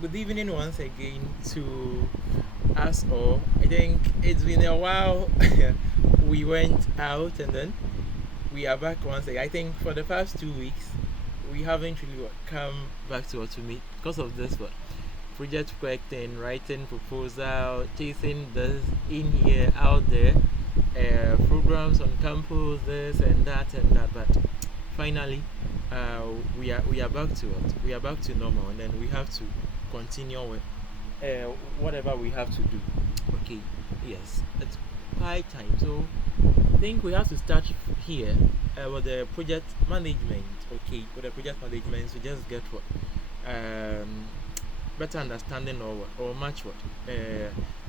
Good evening once again to us all. I think it's been a while. We went out and then we are back once again. I think for the past 2 weeks we haven't really come back to meet because of this what project work and writing proposal, chasing this in here, out there, programs on campus, this and that and that. But finally, uh, we are back to it. We are back to normal, and then we have to continue with whatever we have to do. Okay, yes, it's quite time. So I think we have to start here with the project management. Okay, with the project management, we just get what um, better understanding or much what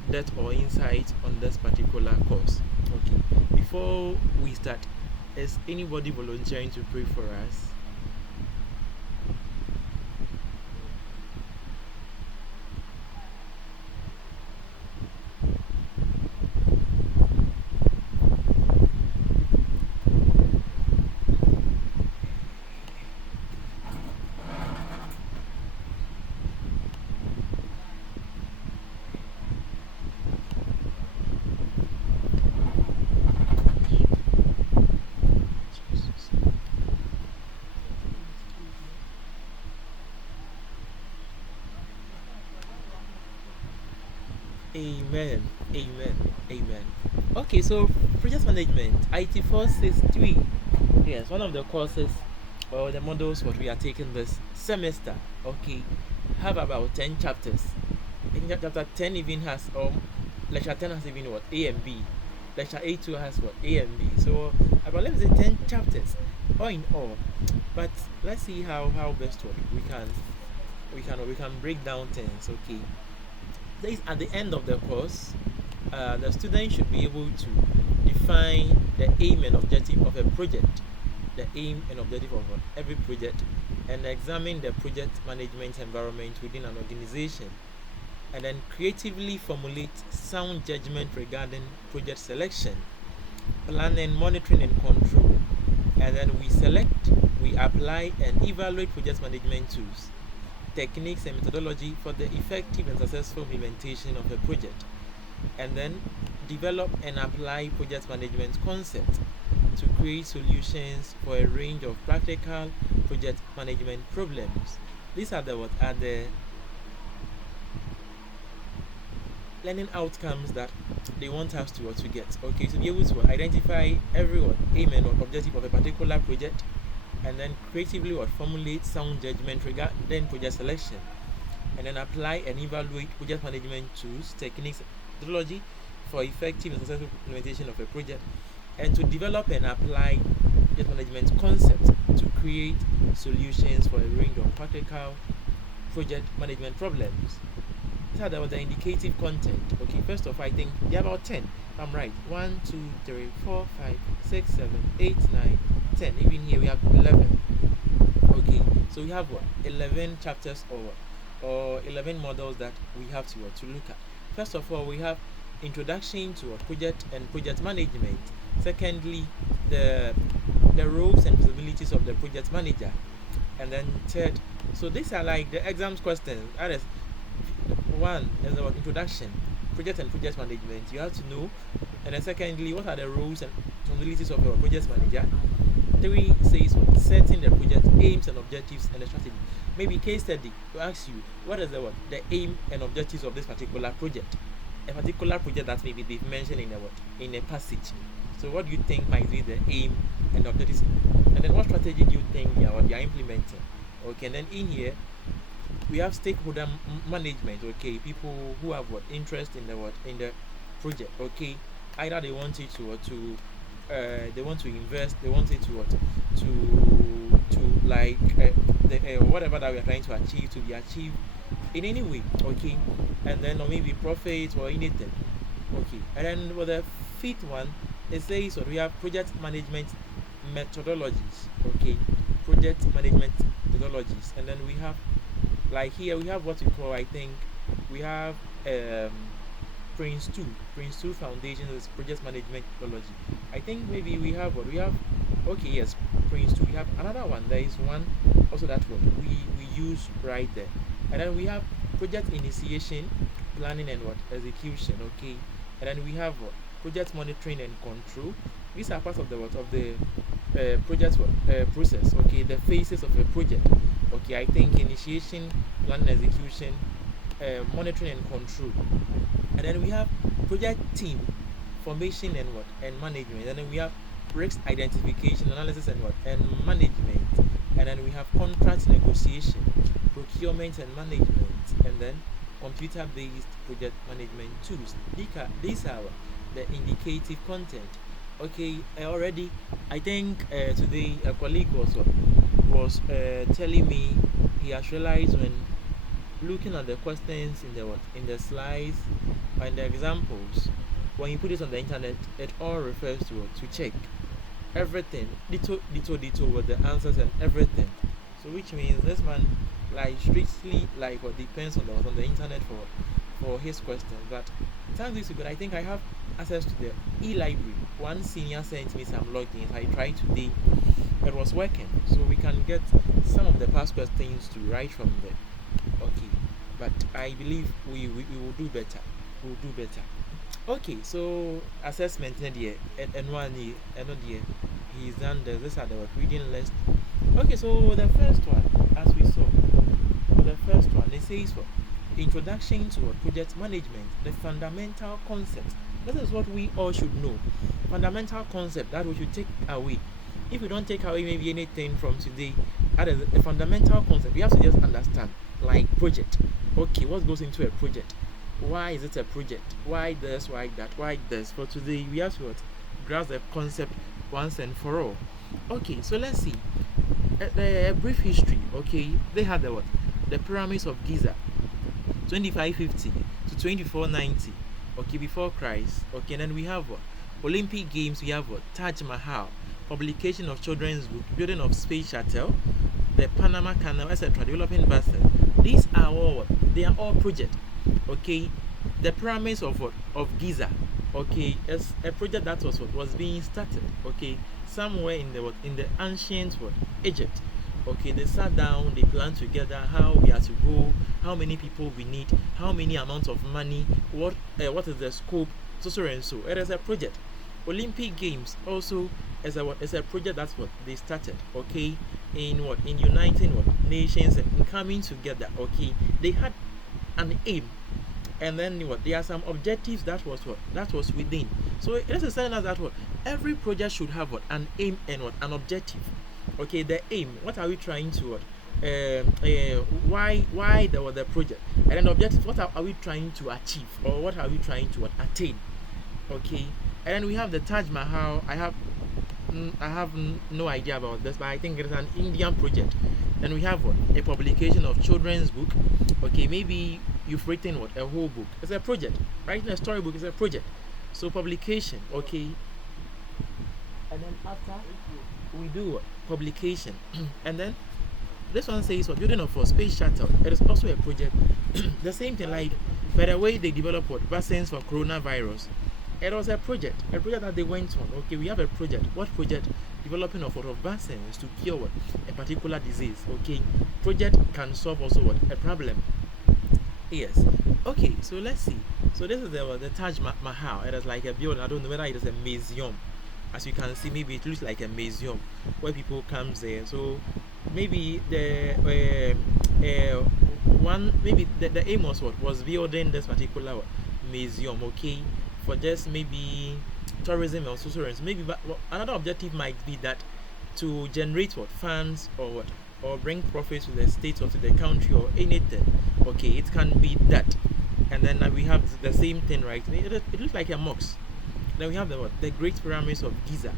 depth or insight on this particular course. Okay, before we start, is anybody volunteering to pray for us? Amen. Amen. Amen. Okay, so project management, IT 463. Yes, one of the courses or the modules what we are taking this semester. Okay, have about 10 chapters. I think chapter 10 even has lecture 10 has even what A and B. Lecture A2 has what A and B. So about let's say 10 chapters all in all. But let's see how best what we can break down things. Okay, this at the end of the course, the student should be able to define the aim and objective of a project, the aim and objective of every project, and examine the project management environment within an organization, and then creatively formulate sound judgment regarding project selection, planning, monitoring, and control. And then we select, we apply, and evaluate project management tools, techniques, and methodology for the effective and successful implementation of a project, and then develop and apply project management concepts to create solutions for a range of practical project management problems. These are the what are the learning outcomes that they want us to get. Okay, to be able to identify every aim and objective of a particular project, and then creatively formulate sound judgment regarding project selection, and then apply and evaluate project management tools, techniques, methodology for effective and successful implementation of a project, and to develop and apply project management concepts to create solutions for a range of practical project management problems. These are the indicative content. Okay, first of all, I think there are about 10. I'm right. 1, 2, 3, 4, 5, 6, 7, 8, 9, 10. Even here we have 11. Okay, so we have what 11 chapters or 11 models that we have to look at. First of all, we have introduction to a project and project management. Secondly, the roles and responsibilities of the project manager, and then third, so these are like the exams questions. That is, one is about introduction, project and project management. You have to know, and then secondly, what are the roles and responsibilities of your project manager? Three says what setting the project aims and objectives and the strategy. Maybe case study to ask you what is the aim and objectives of this particular project, a particular project that maybe they've mentioned in a passage. So what do you think might be the aim and objectives, and then what strategy do you think they are implementing? Okay, and then in here we have stakeholder management. Okay, people who have what interest in the project. Okay, either they want it to they want to invest, they want it to like whatever that we are trying to achieve to be achieved in any way. Okay, and then or maybe profit or anything. Okay, and then for the fifth one, it says what we have project management methodologies. Okay, project management methodologies, and then we have like here we have what we call, I think we have um Prince 2 foundation is project management methodology. I think maybe we have what we have. Okay, yes, Prince 2. We have another one. There is one also that one we use right there, and then we have project initiation, planning, and what execution. Okay, and then we have what project monitoring and control. These are part of the what of the project process. Okay, the phases of a project. Okay, I think initiation, planning, execution, monitoring and control, and then we have project team formation and what and management, and then we have risk identification, analysis, and what and management, and then we have contract negotiation, procurement and management, and then computer-based project management tools. These are the indicative content. Okay, already I think today a colleague was telling me he has realized when looking at the questions in the what in the slides and the examples, when you put it on the internet, it all refers to what to check everything, dito with the answers and everything. So which means this man like strictly like what depends on the internet for his questions. But thanks this good, I think I have access to the e-library. One senior sent me some logins. I tried today. It was working, so we can get some of the past questions to write from there. Okay, but I believe we will do better. We'll do better. Okay, so assessment and one year and not year. He's done this are the reading list. Okay, so the first one, as we saw, for the first one, it says for introduction to project management, the fundamental concept. This is what we all should know. Fundamental concept that we should take away. If we don't take away maybe anything from today, that is the fundamental concept. We have to just understand, like project. Okay, what goes into a project? Why is it a project? Why this? Why that? Why this? For today, we have to what? Grasp the concept once and for all. Okay, so let's see. A brief history. Okay, they had the what? The pyramids of Giza, 2550 to 2490. Okay, before Christ. Okay, and then we have what? Olympic Games. We have what? Taj Mahal, publication of children's book, building of space shuttle, the Panama Canal, etc. Developing vessels. These are all what? They are all projects. Okay, the pyramids of what? Of Giza. Okay, it's a project that was being started. Okay, somewhere in the what? In the ancient what? Egypt. Okay, they sat down, they planned together how we are to go, how many people we need, how many amounts of money, what is the scope, so and so. It is a project. Olympic Games also is a project that's what they started. Okay, in what in uniting what nations and coming together. Okay, they had an aim, and then what there are some objectives that was within. So it is telling us that what every project should have what an aim and what an objective. Okay, the aim, what are we trying to what why the project, and then the objective, what are we trying to achieve, or what are we trying to what, attain. Okay, and then we have the Taj Mahal. I have no idea about this, but I think it is an Indian project. Then we have what a publication of children's book. Okay, maybe you've written what a whole book. It's a project. Writing a storybook is a project. So publication. Okay, and then after we do what? Publication, and then this one says what building of a space shuttle. It is also a project. The same thing, like by the way they develop what vaccines for coronavirus. It was a project that they went on. Okay, we have a project. What project? Developing of what of vaccines to cure what a particular disease. Okay, project can solve also what a problem. Yes. Okay, so let's see. So this is the Taj Mahal. It is like a building. I don't know whether it is a museum. As you can see, maybe it looks like a museum where people come there. So maybe the one maybe the aim was what was building this particular museum. Okay, for just maybe tourism or so. Maybe, but another objective might be that to generate what funds or what or bring profits to the state or to the country or anything. Okay, it can be that. And then we have the same thing, right? It looks like a mosque. Then we have the Great Pyramids of Giza,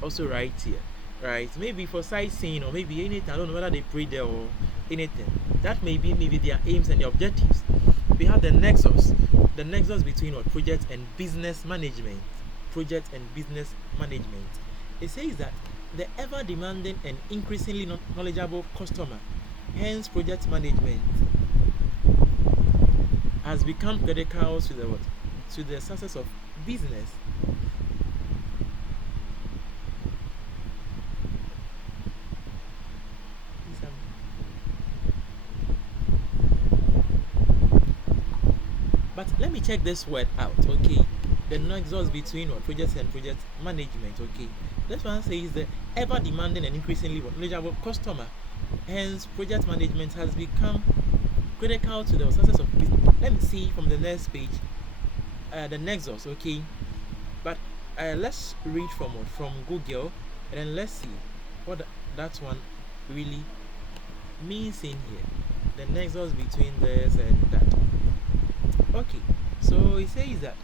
also right here, right? Maybe for sightseeing or maybe anything. I don't know whether they pray there or anything. That may be maybe their aims and their objectives. We have the nexus between what project and business management. Project and business management. It says that the ever demanding and increasingly knowledgeable customer, hence project management, has become critical to the what? To the success of business. But let me check this word out, okay? The nexus between what projects and project management, okay? This one says the ever demanding and increasingly what knowledgeable customer. Hence, project management has become critical to the success of business. Let me see from the next page, the nexus, okay? But let's read from what from Google, and then let's see what that one really means in here. The nexus between this and that. Okay, so it says that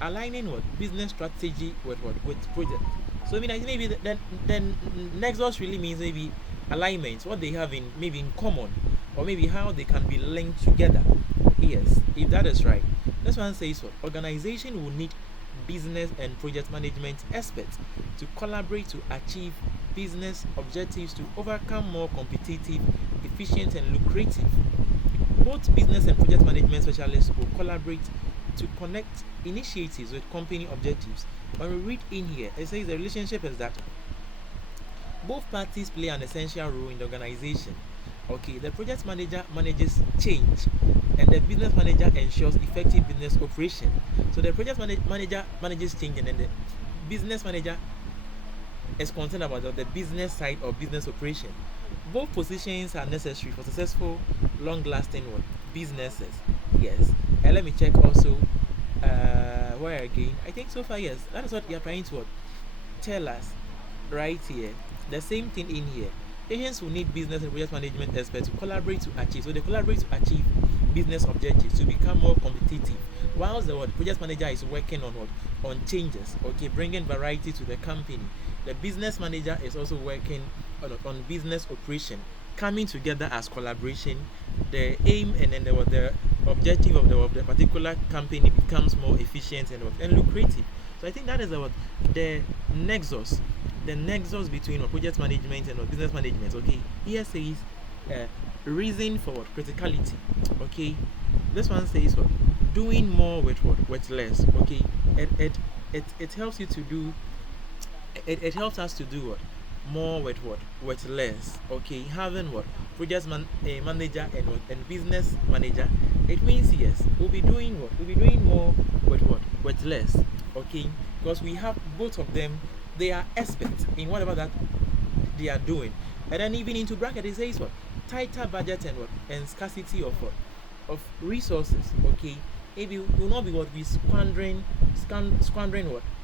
aligning what business strategy with what with project. So I mean, I think maybe then nexus really means maybe alignment, what they have in maybe in common, or maybe how they can be linked together. Yes, if that is right. This one says what organization will need business and project management experts to collaborate to achieve business objectives to overcome more competitive, efficient, and lucrative. Both business and project management specialists will collaborate to connect initiatives with company objectives. When we read in here, it says the relationship is that both parties play an essential role in the organization. Okay, the project manager manages change, and the business manager ensures effective business operation. So the project manager manages change, and then the business manager is concerned about the business side of business operation. Both positions are necessary for successful, long-lasting what businesses. Yes, and let me check also. Where again? I think so far yes, that is what they are trying to what, tell us right here. The same thing in here. Agents will need business and project management experts to collaborate to achieve. So they collaborate to achieve business objectives to become more competitive. Whilst the what, project manager is working on what on changes, okay, bringing variety to the company. The business manager is also working on business operation, coming together as collaboration. The aim and then the objective of the particular company becomes more efficient and lucrative. So I think that is what the nexus, the nexus between project management and business management. Okay, here says reason for what criticality. Okay, this one says what doing more with less. Okay, it helps you to do it helps us to do more with less. Okay, having manager and and business manager, it means yes we'll be doing more with less. Okay, because we have both of them, they are experts in whatever that they are doing. And then even into bracket it says what tighter budget and scarcity of resources. Okay, maybe will not be we squandering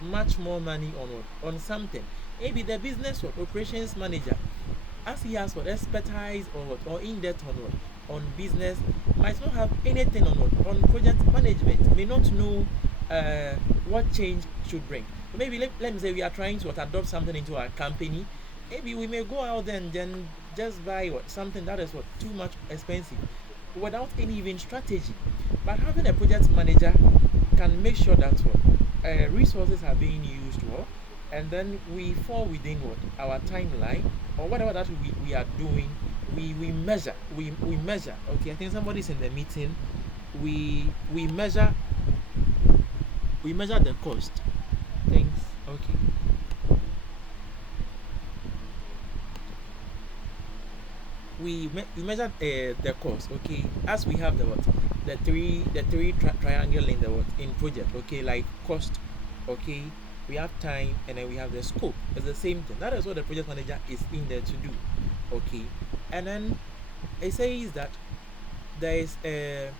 much more money on on something. Maybe the business operations manager, as he has expertise or in depth on business, might not have anything on project management, may not know what change should bring. So maybe let me say we are trying to adopt something into our company. Maybe we may go out there and then just buy something that is too much expensive without any even strategy. But having a project manager can make sure that resources are being used well, and then we fall within our timeline or whatever that we are doing. We measure, we measure. Okay, I think somebody's in the meeting. We measure, we measure the cost. Thanks. Okay. We measure the cost. Okay, as we have the three triangle in the in project. Okay, like cost. Okay, we have time, and then we have the scope. It's the same thing. That is what the project manager is in there to do. Okay, and then it says that there is a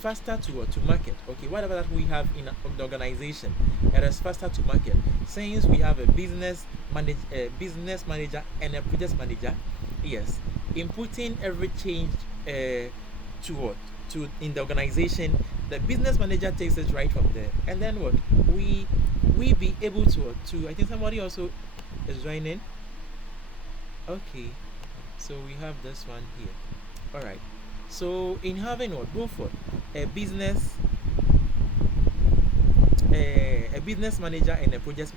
faster to market. Okay, whatever that we have in the organization, it is faster to market. Since we have a business manager and a project manager, yes, inputting every change to to in the organization, the business manager takes it right from there, and then we be able to I think somebody also is joining. Okay, so we have this one here. All right. So in having both a business a business manager and a project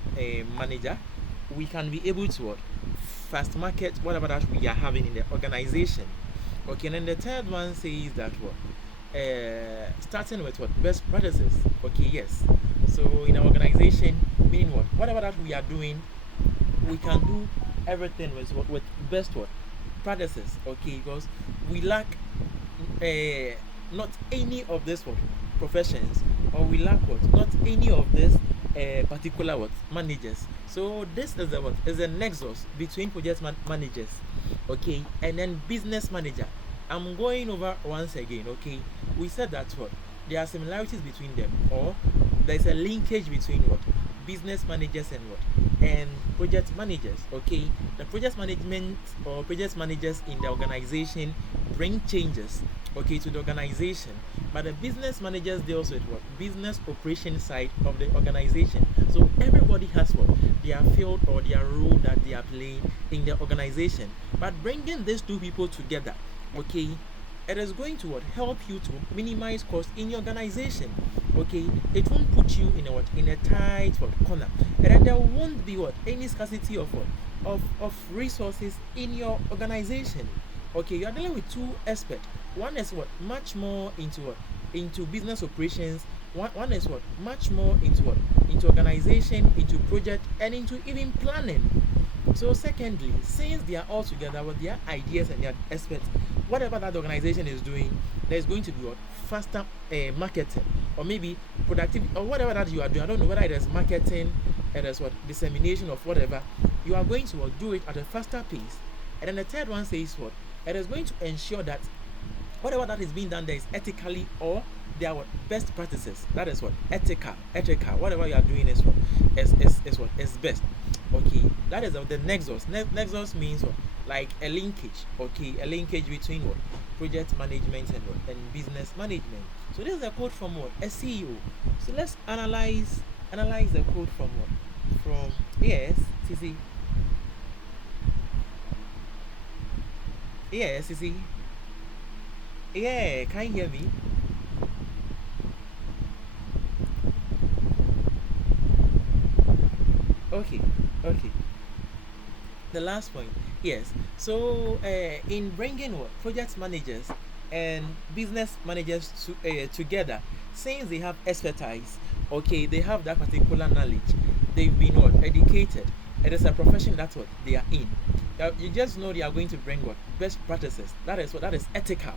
manager, we can be able to fast market whatever that we are having in the organization. Okay, and then the third one says that starting with best practices. Okay, yes. So in our organization, meaning whatever that we are doing, we can do everything with best practices. Okay, because we lack not any of this what professions, or we lack what not any of this particular what managers. So this is the what is the nexus between managers, okay, and then business manager. I'm going over once again, okay. We said that what there are similarities between them, or there's a linkage between what business managers and what and project managers, okay. The project management or project managers in the organization bring changes, okay, to the organization, but the business managers deals with what business operation side of the organization. So everybody has what their field or their role that they are playing in the organization, but bringing these two people together, okay, it is going to what help you to minimize cost in your organization, okay. It won't put you in a what in a tight what corner, and then there won't be what any scarcity of what of resources in your organization, okay. You are dealing with two aspects. One is what much more into what into business operations. One is what much more into what into organization, into project, and into even planning. So secondly, since they are all together with their ideas and their experts, whatever that organization is doing, there's going to be what faster marketing, or maybe productivity, or whatever that you are doing. I don't know whether it is marketing, it is what dissemination of whatever. You are going to do it at a faster pace. And then the third one says what it is going to ensure that whatever that is being done there is ethically, or they are what best practices. That is what ethical. Whatever you are doing is what is what is best. Okay, that is the nexus. Nexus means what like a linkage. Okay, a linkage between what project management and what and business management. So this is a quote from what a CEO. So let's analyze the quote from what from yes, CC. Yes, CC. Yeah, can you hear me? Okay, okay. The last point, yes. So in bringing what project managers and business managers together, since they have expertise, okay, they have that particular knowledge, they've been what educated, it is a profession that's what they are in. You just know they are going to bring what best practices. That is ethical.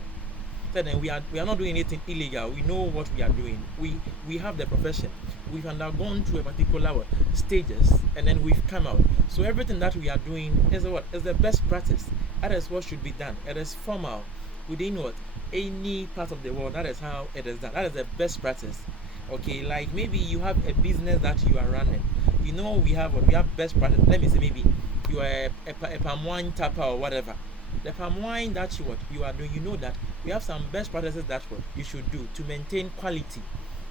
So then we are not doing anything illegal. We know what we are doing. We have the profession. We've undergone through a particular what, stages, and then we've come out. So everything that we are doing is what is the best practice. That is what should be done. It is formal within what any part of the world. That is how it is done. That is the best practice. Okay, like maybe you have a business that you are running. You know we have best practice. Let me say maybe you are a palm wine tapper or whatever. The palm wine that you are doing, you know that we have some best practices that what you should do to maintain quality,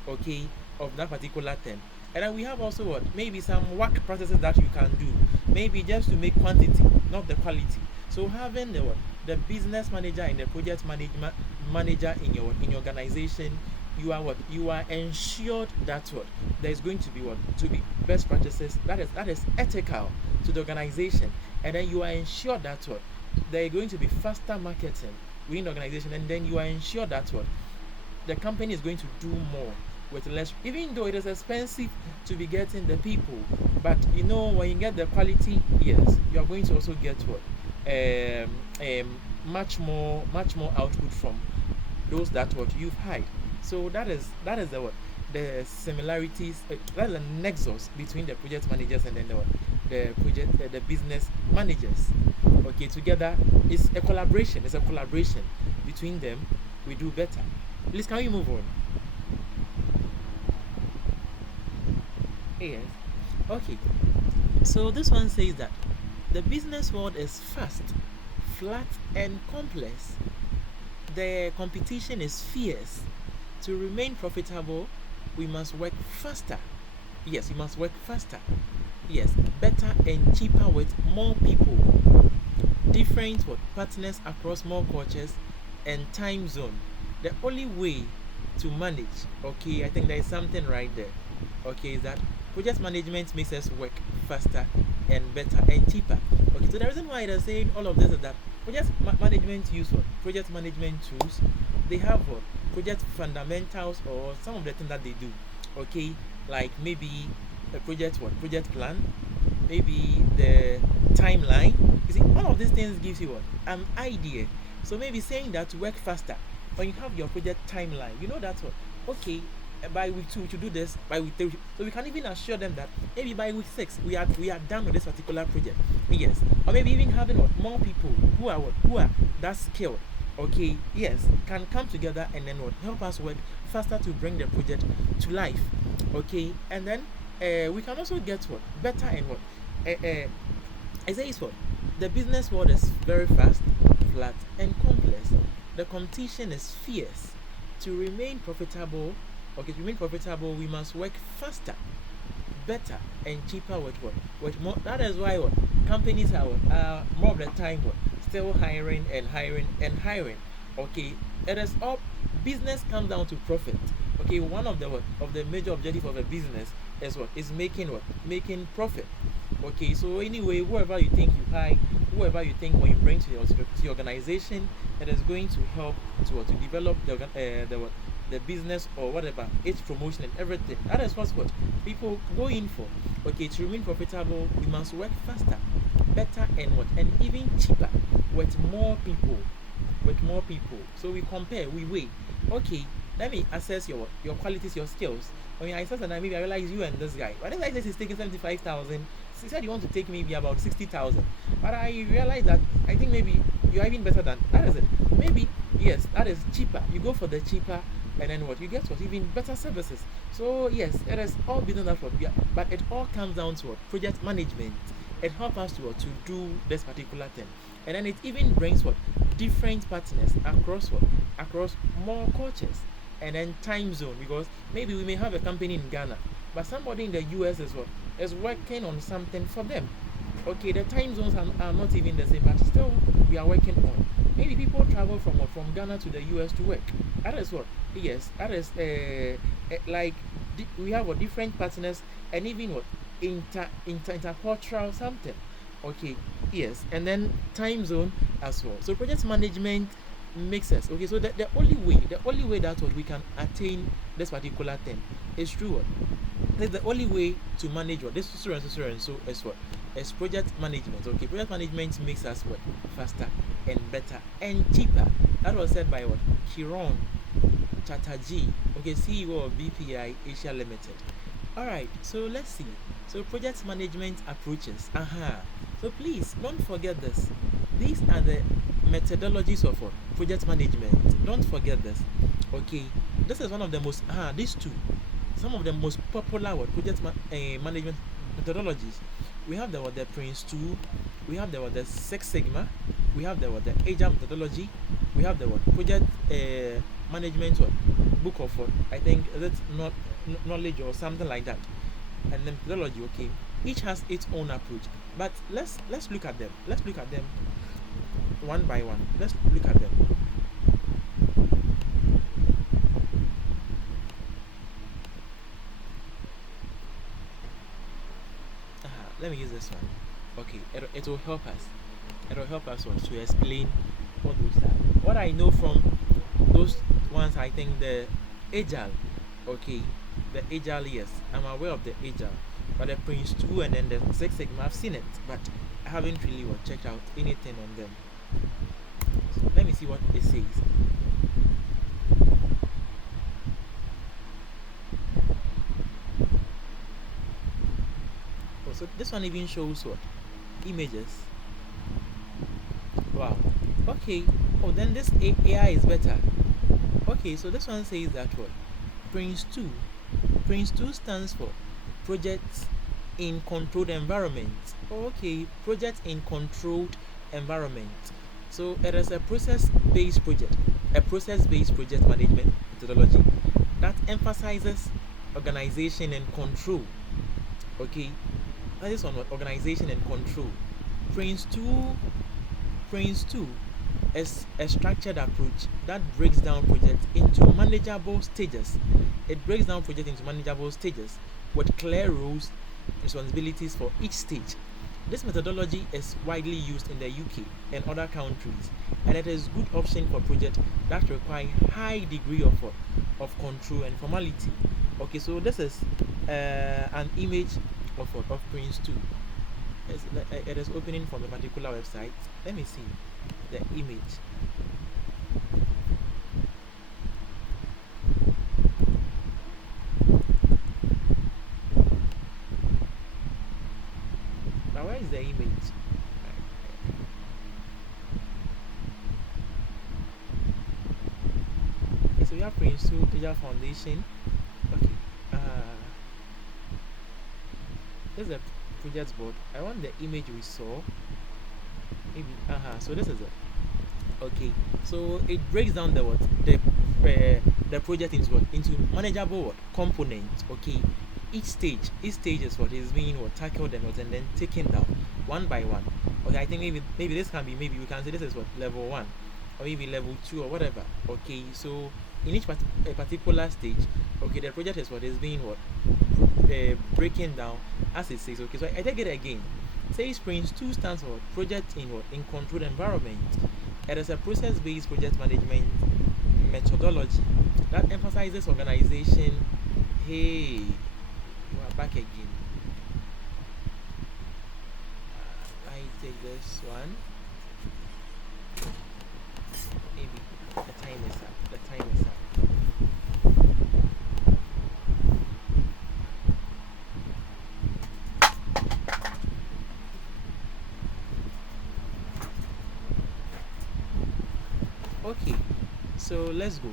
okay, of that particular thing. And then we have also what maybe some work practices that you can do, maybe just to make quantity, not the quality. So having the what the business manager and the project management manager in your organization, you are ensured that what there is going to be what to be best practices that is ethical to the organization, and then you are ensured that what there are going to be faster marketing within the organization, and then you are ensured that what the company is going to do more with less, even though it is expensive to be getting the people. But you know, when you get the quality, yes, you are going to also get what much more output from those that what you've hired. So that is the what the similarities, that's the nexus between the project managers and then the business managers. Okay, together it's a collaboration. It's a collaboration between them. We do better. Please, can we move on? Yes. Okay. So this one says that the business world is fast, flat, and complex. The competition is fierce. To remain profitable, we must work faster. Yes, we must work faster. Yes, better and cheaper with more people. Different what partners across more cultures and time zone. The only way to manage, okay, I think there is something right there. Okay, is that project management makes us work faster and better and cheaper. Okay, so the reason why they're saying all of this is that management use what project management tools. They have what project fundamentals, or some of the things that they do. Okay, like maybe a project plan, maybe the timeline. You see, all of these things gives you what an idea. So maybe saying that to work faster, when you have your project timeline, you know that's what, okay, by week 2 we should do this, by week 3 so we can even assure them that maybe by week 6 we are done with this particular project. Yes, or maybe even having what more people who are that skilled, okay, yes, can come together and then what help us work faster to bring the project to life. Okay, and then we can also get what better and what I say is what the business world is very fast, flat, and complex. The competition is fierce. To remain profitable, okay, to remain profitable, we must work faster, better, and cheaper with what? With more. That is why what companies are what are more of the time what still hiring and hiring and hiring. Okay, it is all business comes down to profit. Okay, one of the what of the major objective of a business is what is making what making profit. Okay, so anyway, whoever you think you hire, whoever you think when you bring to your organization, it is going to help to develop the business or whatever, its promotion and everything. That is what people go in for. Okay, to remain profitable, we must work faster, better, and what and even cheaper with more people. With more people. So we compare, we weigh. Okay, let me assess your qualities, your skills. When I assess and maybe I realize you and this guy. But this guy says he's taking 75,000. He said you want to take maybe about 60,000. But I realize that I think maybe you are even better than that is it. Maybe yes, that is cheaper. You go for the cheaper and then what you get what even better services. So yes, it is all business that what we are, but it all comes down to what project management. It helps us to do this particular thing. And then it even brings what different partners across what across more cultures and then time zone, because maybe we may have a company in Ghana but somebody in the US is what is working on something for them. Okay, the time zones are not even the same, but still we are working on. Maybe people travel from what from Ghana to the US to work. That is what yes, that is like we have what different partners and even what intercultural something. Okay, yes, and then time zone as well. So project management makes sense. Okay, so the only way that what we can attain this particular thing is through what the only way to manage what this so is what is project management. Okay, project management makes us what faster and better and cheaper. That was said by what Kiron Chatterjee, okay, CEO of BPI Asia Limited. All right, so let's see. So project management approaches. So please don't forget this. These are the methodologies of what project management. Don't forget this. Okay, this is one of the most these two, some of the most popular what management methodologies. We have the Prince 2, we have the Six Sigma, we have the Agile methodology, we have the what project management what book of what I think that's not knowledge or something like that, and then methodology. Okay, each has its own approach, but let's look at them. Let's look at them one by one. Let's look at them. Let me use this one. Okay, it will help us. It will help us to explain what those are. What I know from those ones, I think the Agile. Okay, the Agile, yes, I'm aware of the Agile, but the Prince 2 and then the Six Sigma, I've seen it, but I haven't really checked out anything on them. So let me see what it says. Oh, so this one even shows what images. Wow. Okay. Oh, then this AI is better. Okay, so this one says that what Prince 2. Prince 2 stands for Projects in Controlled Environment. Okay, Project in Controlled Environment. So it is a process-based project management methodology that emphasizes organization and control. Okay, that is on what organization and control. Prince 2 Prince 2 is a structured approach that breaks down projects into manageable stages. It breaks down projects into manageable stages with clear roles and responsibilities for each stage. This methodology is widely used in the UK and other countries, and it is a good option for projects that require high degree of control and formality. Okay, so this is an image of Prince 2. It is opening from a particular website. Let me see the image. so we have Prince 2 Agile Foundation. Okay, this is a project board. I want the image we saw. Maybe so this is it. Okay, so it breaks down the what the project into what into manageable what components. Okay, each stage is what is being what tackled and then taken down one by one. Okay, I think maybe this can be, maybe we can say this is what level 1 or maybe level 2 or whatever. Okay, so in each a particular stage, okay, the project is what is being what breaking down as it says. Okay, so I take it again. Say Prince 2 stands for project in what in controlled environment. It is a process-based project management methodology that emphasizes organization. Hey, we are back again. I take this one. Maybe the time is up. The time is up. Okay, so let's go.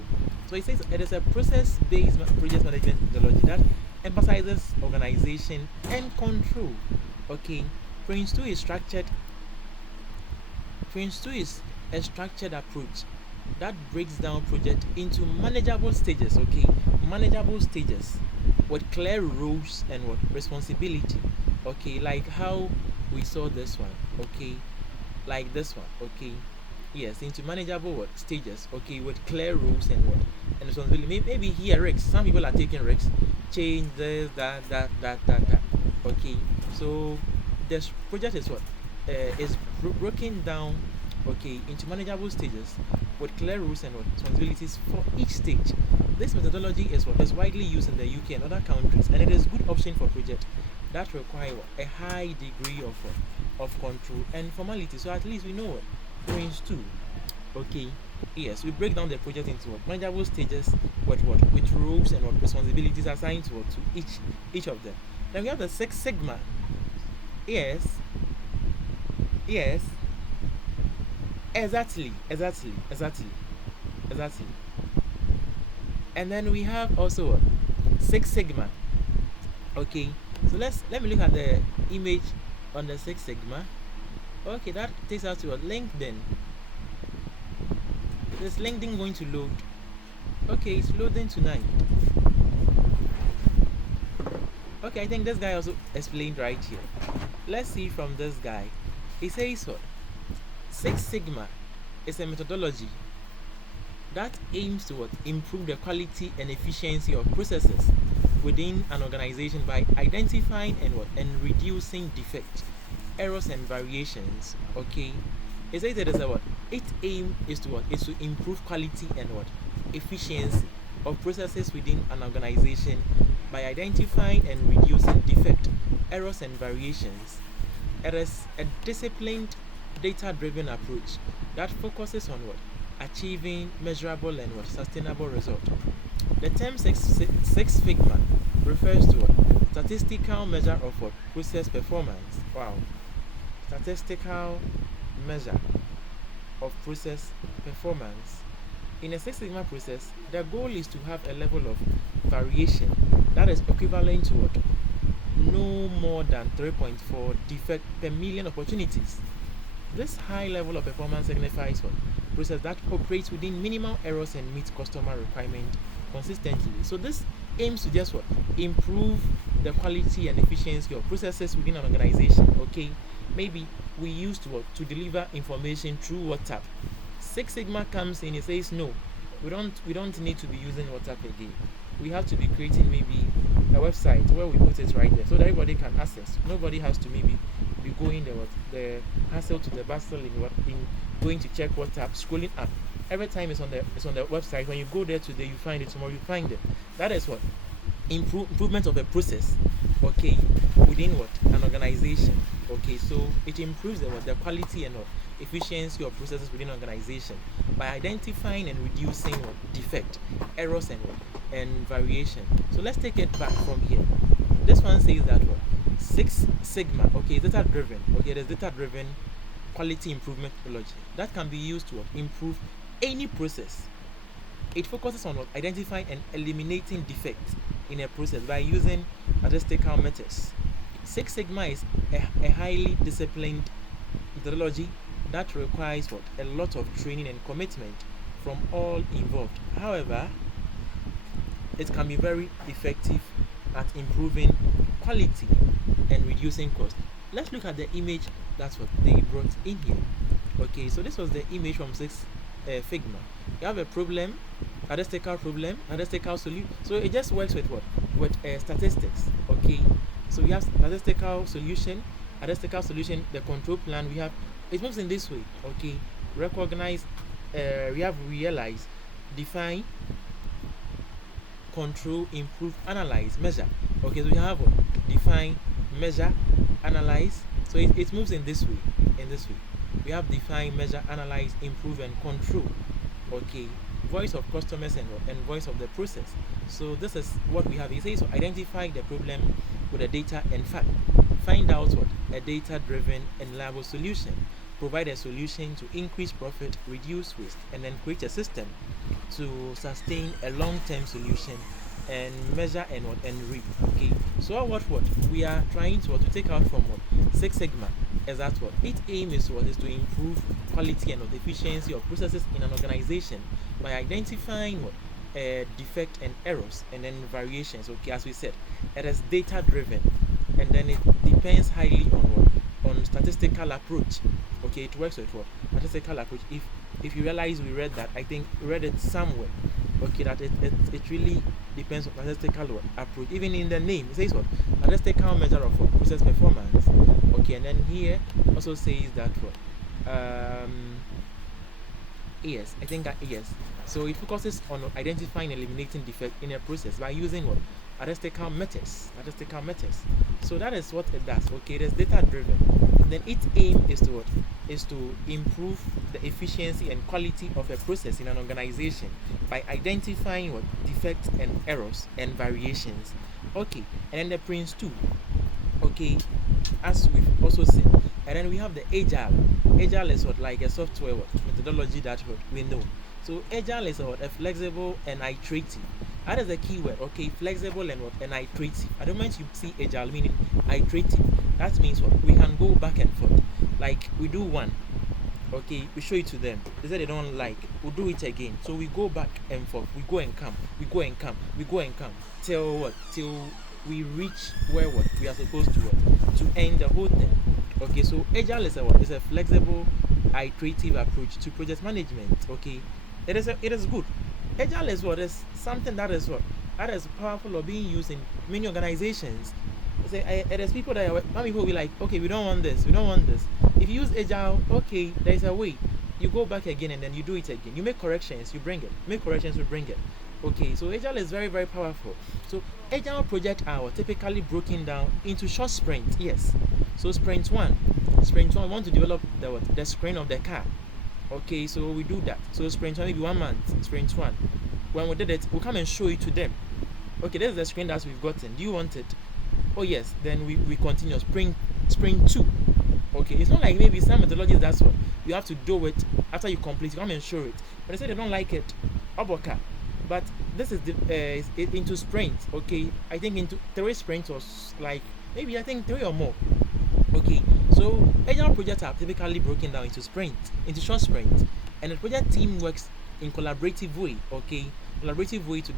So it says it is a process-based project management methodology that emphasizes organization and control. Okay, Prince 2 is structured. Prince 2 is a structured approach that breaks down project into manageable stages. Okay, manageable stages with clear roles and what responsibility. Okay, like how we saw this one. Okay, like this one. Okay, yes, into manageable what stages. Okay, with clear rules and what and responsibility. Maybe here risks. Some people are taking risks. Change this, that. Okay, so this project is what is broken down. Okay, into manageable stages with clear rules and what responsibilities for each stage. This methodology is what is widely used in the UK and other countries, and it is a good option for projects that require what, a high degree of control and formality. So at least we know what Prince 2. Okay, yes, we break down the project into what manageable stages with roles and what responsibilities assigned to what to each of them. Then we have the Six Sigma. Yes, yes, exactly. And then we have also what? Six Sigma. Okay, so let me look at the image on the Six Sigma. Okay, that takes us to a LinkedIn. Is LinkedIn going to load? Okay, it's loading tonight. Okay, I think this guy also explained right here. Let's see from this guy. He says what? Six Sigma is a methodology that aims to what? Improve the quality and efficiency of processes within an organization by identifying and reducing defects, errors and variations. Okay, it says it is a what its aim is to what is to improve quality and what efficiency of processes within an organization by identifying and reducing defect, errors and variations. It is a disciplined data-driven approach that focuses on what achieving measurable and what sustainable result. The term Six Sigma refers to what statistical measure of what process performance. Wow, statistical measure of process performance. In a Six Sigma process, the goal is to have a level of variation that is equivalent to what? No more than 3.4 defect per million opportunities. This high level of performance signifies what? Process that operates within minimal errors and meets customer requirements consistently. So this aims to just what? Improve the quality and efficiency of processes within an organization. Okay, maybe we used to deliver information through WhatsApp. Six Sigma comes in and says no, we don't need to be using WhatsApp again. We have to be creating maybe a website where we put it right there so that everybody can access. Nobody has to maybe be going the hassle to the bustle in going to check WhatsApp, scrolling up. Every time it's on the website. When you go there today, you find it. Tomorrow you find it. That is what improvement of a process. Okay, within what an organization. Okay, so it improves the quality and efficiency of processes within an organization by identifying and reducing defect, errors and variation. So let's take it back from here. This one says that what Six Sigma. Okay, data driven. Okay, there's data driven quality improvement methodology that can be used to improve any process It focuses on what? Identifying and eliminating defects in a process by using statistical methods. Six Sigma is a highly disciplined methodology that requires what? A lot of training and commitment from all involved. However, it can be very effective at improving quality and reducing cost. Let's look at the image that's what they brought in here. Okay, so this was the image from Six Figma. You have a problem, statistical solution. So it just works with what? With statistics. Okay, so we have statistical solution, the control plan. We have it moves in this way. Okay, recognize, we have realize, define, control, improve, analyze, measure. Okay, so we have what? Define, measure, analyze. So it moves in this way. We have define, measure, analyze, improve, and control. Okay, voice of customers and voice of the process. So this is what we have. It says, so identify the problem with the data and fact. Find out what? A data-driven and reliable solution. Provide a solution to increase profit, reduce waste, and then create a system to sustain a long-term solution and measure and reap. Okay, so what we are trying to take out from what Six Sigma is that what its aim is to improve quality and efficiency of processes in an organization by identifying what defect and errors and then variations. Okay, as we said, it is data driven and then it depends highly on what? On statistical approach. Okay, it works with what? Statistical approach. If you realize we read that, I think we read it somewhere. Okay, that it really depends on statistical approach. Even in the name, it says what? Statistical measure of what? Process performance. Okay, and then here also says that what? Yes, I think that yes. So it focuses on identifying and eliminating defect in a process by using what? Statistical methods. So that is what it does. Okay, it is data driven. Then its aim is to what? Is to improve the efficiency and quality of a process in an organization by identifying what? Defects and errors and variations. Okay, and then the Prince 2. Okay, as we've also seen. And then we have the Agile. Agile is what? Like a software methodology that we know. So Agile is what? A flexible and iterative. That is the key word. Okay, flexible and what? And iterative. I don't mind you see Agile meaning iterative. That means what? We can go back and forth. Like we do one. Okay, we show it to them. They say they don't like. We'll do it again. So we go back and forth. We go and come. Till what? Till we reach where what? We are supposed to what? To end the whole thing. Okay, so Agile is a flexible, iterative approach to project management. Okay, it is good. Agile is what? Is something that is what? That is powerful or being used in many organizations. It is people that some people will be like, okay, we don't want this. If you use Agile, okay, there is a way. You go back again and then you do it again. You make corrections, you bring it. Okay, so Agile is very, very powerful. So Agile projects are typically broken down into short sprints. Yes. So sprint one, we want to develop the screen of the car. Okay, so we do that. So sprint one, maybe 1 month. Sprint one. When we did it, we'll come and show it to them. Okay, this is the screen that we've gotten. Do you want it? Oh yes. Then we continue. Sprint two. Okay, it's not like maybe some methodologies that's what you have to do it after you complete. You come and show it. But they say they don't like it. Aboka. But this is into sprints. Okay, I think into 3 sprints or like maybe I think 3 or more. Okay, so Agile projects are typically broken down into sprints, into short sprints, and the project team works in collaborative way. Okay, to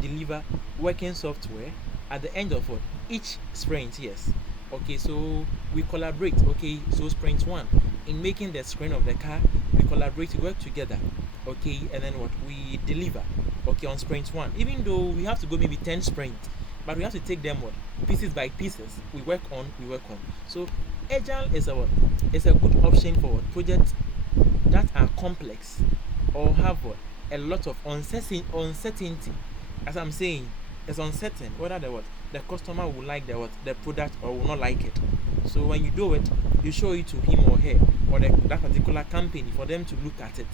deliver working software at the end of each sprint. Yes. Okay, so we collaborate. Okay, so sprint one in making the screen of the car, we collaborate, we work together. Okay, and then we deliver. Okay, on sprint one, even though we have to go maybe 10 sprints, but we have to take them pieces by pieces. We work on. So Agile is a good option for projects that are complex or have a lot of uncertainty. As I'm saying, it's uncertain whether the customer will like the product or will not like it. So when you do it, you show it to him or her or that particular company for them to look at it.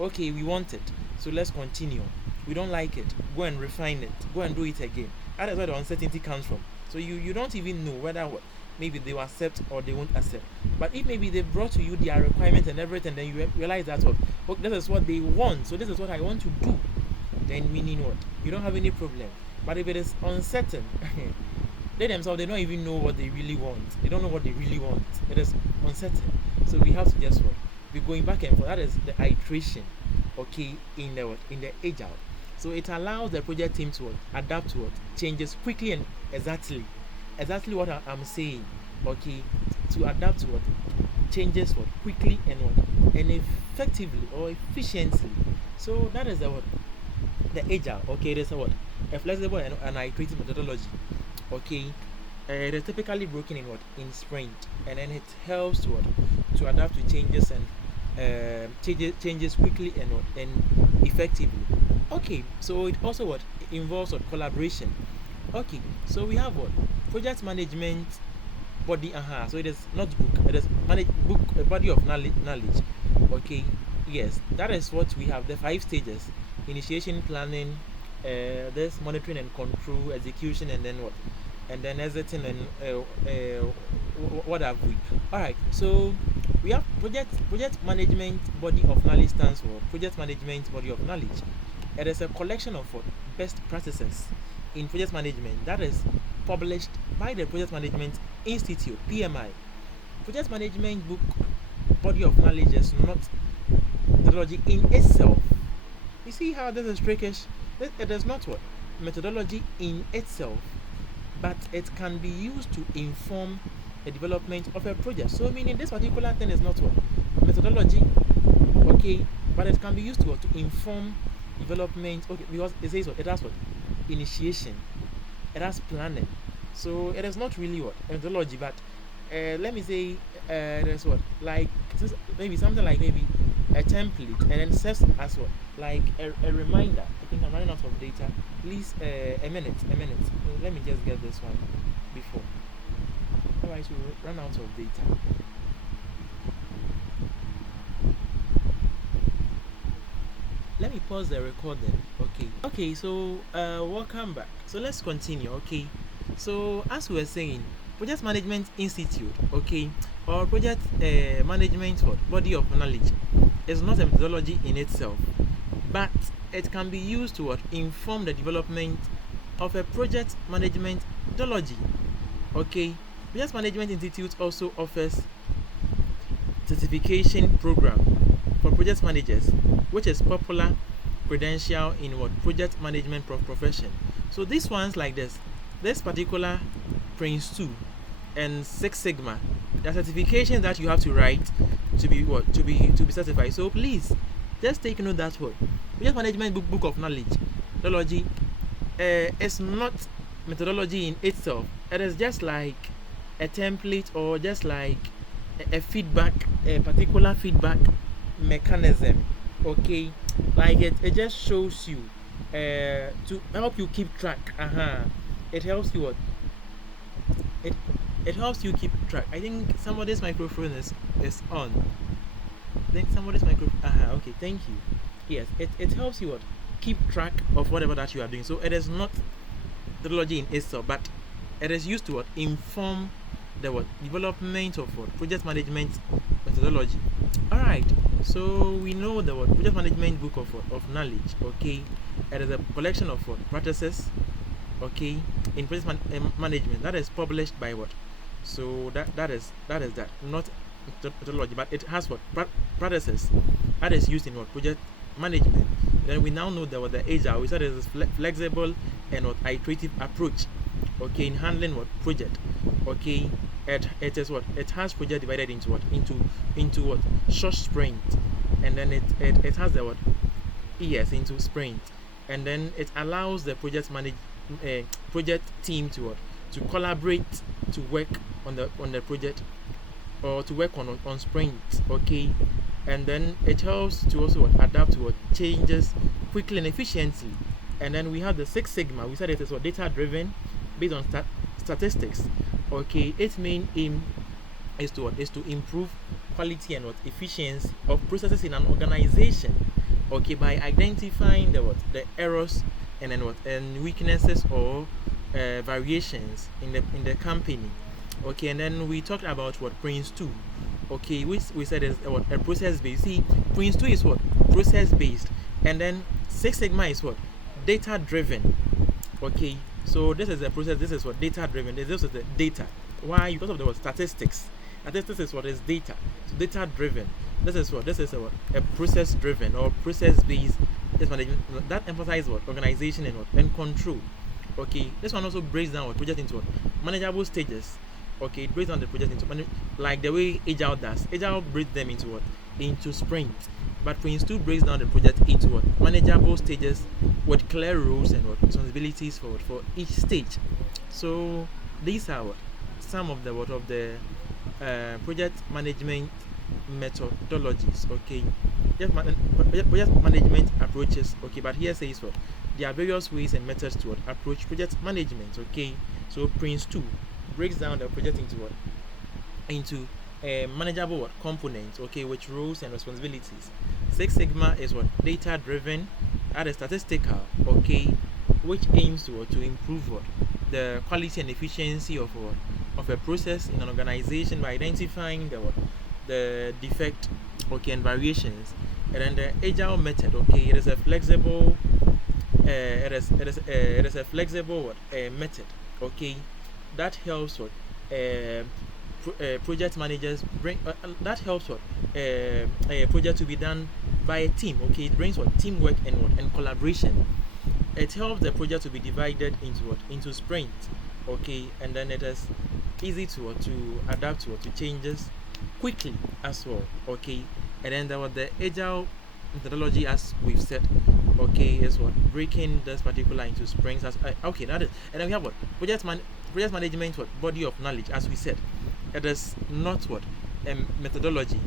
Okay, we want it, so let's continue. We don't like it, go and refine it, go and do it again. That is where the uncertainty comes from. So you don't even know whether maybe they will accept or they won't accept. But if maybe they brought to you their requirements and everything, then you realize that this is what they want, so this is what I want to do. then meaning what? You don't have any problem. But if it is uncertain, they themselves, they don't even know what they really want. They don't know what they really want. It is uncertain. So we have to just what? Be going back and forth. That is the iteration, okay, in the what? In the agile. So it allows the project team to what? Adapt to what? Changes quickly and exactly what I'm saying, okay, to adapt to what? Changes what? Quickly and what? And effectively or efficiently. So that is the what? The agile, okay, it is a what? A flexible and iterative methodology, okay. It is typically broken in what? In sprint, and then it helps to what? To adapt to changes and changes quickly and what? And effectively. Okay, so it also what? It involves what? Collaboration. Okay, so we have what? Project management body. So it is not book. It is manage book, a body of knowledge. Okay, yes, that is what we have. The 5 stages: initiation, planning, there's monitoring and control, execution, and then what? And then exiting and what have we? All right, so we have project management body of knowledge stands for project management body of knowledge. It is a collection of what? Best practices in project management that is published by the Project Management Institute (PMI). Project management book body of knowledge is not methodology in itself. You see how this is trickish? It is not what? Methodology in itself, but it can be used to inform the development of a project. So meaning this particular thing is not what? Methodology, okay, but it can be used to what? To inform development, okay, because it says what? It has what? Initiation, it has planning. So it is not really what? Methodology, but let me say there's what? Like maybe something like maybe a template, and then serves as what? Like a reminder. I think I'm running out of data. Please, a minute. Let me just get this one before. Otherwise, we'll run out of data. Let me pause the recording. Okay, so welcome back. So let's continue. Okay, so as we were saying, Project Management Institute, okay, or project management what? Body of knowledge is not a methodology in itself, but it can be used to what? Inform the development of a project management methodology. Okay, Project Management Institute also offers certification program for project managers, which is popular credential in what? Project management profession. So these ones like this particular Prince 2 and Six Sigma, the certifications that you have to write to be what? To be certified. So please just take note that what? Project management book of knowledge methodology is not methodology in itself. It is just like a template or just like a feedback, a particular feedback mechanism. Okay, like it just shows you to help you keep track. It helps you what? It helps you keep track. I think somebody's microphone is on. I think somebody's microphone. Okay, thank you. Yes, it helps you what? Keep track of whatever that you are doing. So it is not methodology in itself, but it is used to what? Inform the what? Development of what? Project management methodology. Alright, so we know the what? Project management book of knowledge. Okay, it is a collection of what? Practices, okay, in project management that is published by what? So that is that, not methodology, but it has what? Practices that is used in what? Project management. Then we now know that what? The agile, we said it is flexible and what? Iterative approach, okay, in handling what? Project. Okay, it is what? It has project divided into what? Into what? Short sprint, and then it has the what? Yes, into sprint, and then it allows the project team to what? To collaborate, to work on the project, or to work on sprint. Okay, and then it helps to also what? Adapt to what? Changes quickly and efficiently. And then we have the Six Sigma. We said it is what? Data driven, based on statistics. Okay, its main aim is to what? Is to improve quality and what? Efficiency of processes in an organization. Okay, by identifying the what? The errors and then what? And weaknesses or variations in the company. Okay, and then we talked about what? Prince 2. Okay, which we said is a process based. See, Prince 2 is what? Process based, and then Six Sigma is what? data driven. Okay, so this is a process. This is what data driven. This is the data. Why? Because of the word statistics. Statistics is what is data. So data driven. This is what a process driven or process based is management that emphasizes what organization and control. Okay, this one also breaks down what project into what manageable stages. Okay, it breaks down the project into like the way Agile does. Agile breaks them into what into sprints, but Prince 2 breaks down the project into what manageable stages with clear rules and what responsibilities for each stage. So these are what some of the project management methodologies. Okay, project management approaches. Okay, but here says what there are various ways and methods to what approach project management. Okay, so Prince 2 breaks down the project into what into manageable what components. Okay, with roles and responsibilities. Six Sigma is what data driven, that is statistical. Okay, which aims to improve what the quality and efficiency of a process in an organization by identifying the defect, okay, and variations. And then the Agile method. Okay, it is a flexible it is a flexible method. Okay, that helps what project managers bring that helps what a project to be done by a team. Okay, it brings what teamwork and collaboration. It helps the project to be divided into sprints. Okay, and then it is easy to adapt to changes quickly as well. Okay, and then there was the Agile methodology, as we've said. Okay, is what breaking this particular into sprints as okay, that is. And then we have what project management, what body of knowledge, as we said. It is not what methodology.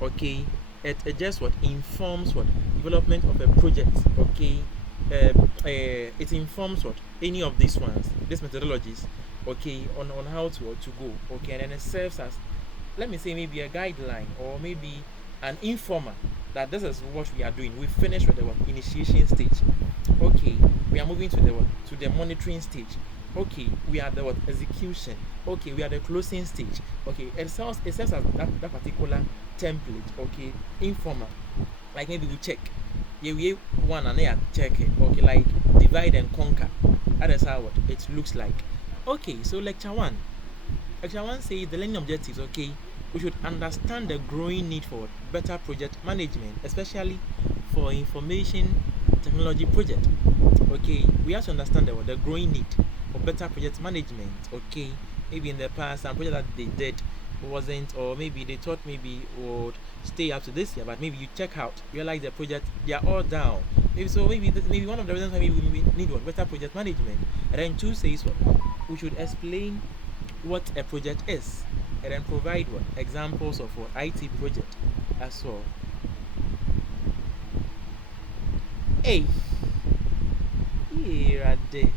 Okay, it just what informs what development of a project. Okay, it informs what any of these methodologies. Okay, on how to go. Okay, and then it serves as, let me say, maybe a guideline or maybe an informer that this is what we are doing. We finished with the initiation stage. Okay, we are moving to the monitoring stage. Okay, we are the execution. Okay, we are the closing stage. Okay, it serves as that particular template. Okay, informer, like maybe we check. Yeah, we one and I check it. Okay, like divide and conquer. That is how it looks like. Okay, so lecture one. Lecture one says the learning objectives. Okay, we should understand the growing need for better project management, especially for information technology project. Okay, we have to understand the growing need for better project management. Okay, maybe in the past some project that they did wasn't, or maybe they thought maybe would stay up to this year, but maybe you check out, realize the project they are all down. Maybe so maybe one of the reasons why we need better project management. And then two says what we should explain what a project is, and then provide what examples of what IT project as well. Hey, here are the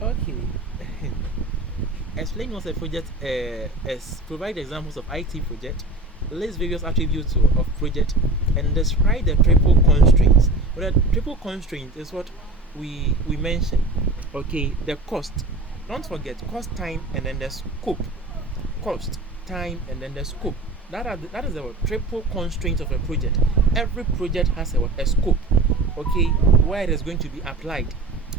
okay. Explain what a project is. Provide examples of IT project. List various attributes of project and describe the triple constraints. Well, the triple constraint is what we mentioned. Okay, the cost. Don't forget cost, time, and then the scope. Cost, time, and then the scope. That is the triple constraint of a project. Every project has a scope. Okay, where it is going to be applied.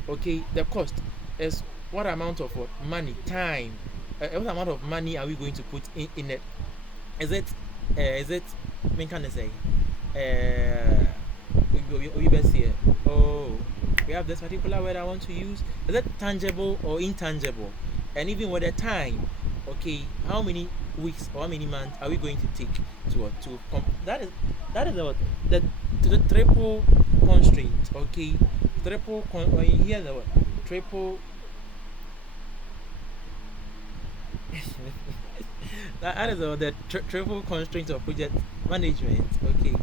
Okay, the cost is what amount of money, time, what amount of money are we going to put in it? Is it I mean, can I say we best here? Oh, we have this particular word I want to use. Is it tangible or intangible? And even with the time, okay, how many weeks or how many months are we going to take that is the triple constraint. Okay, when you hear the word triple that is the triple constraint of project management. Okay,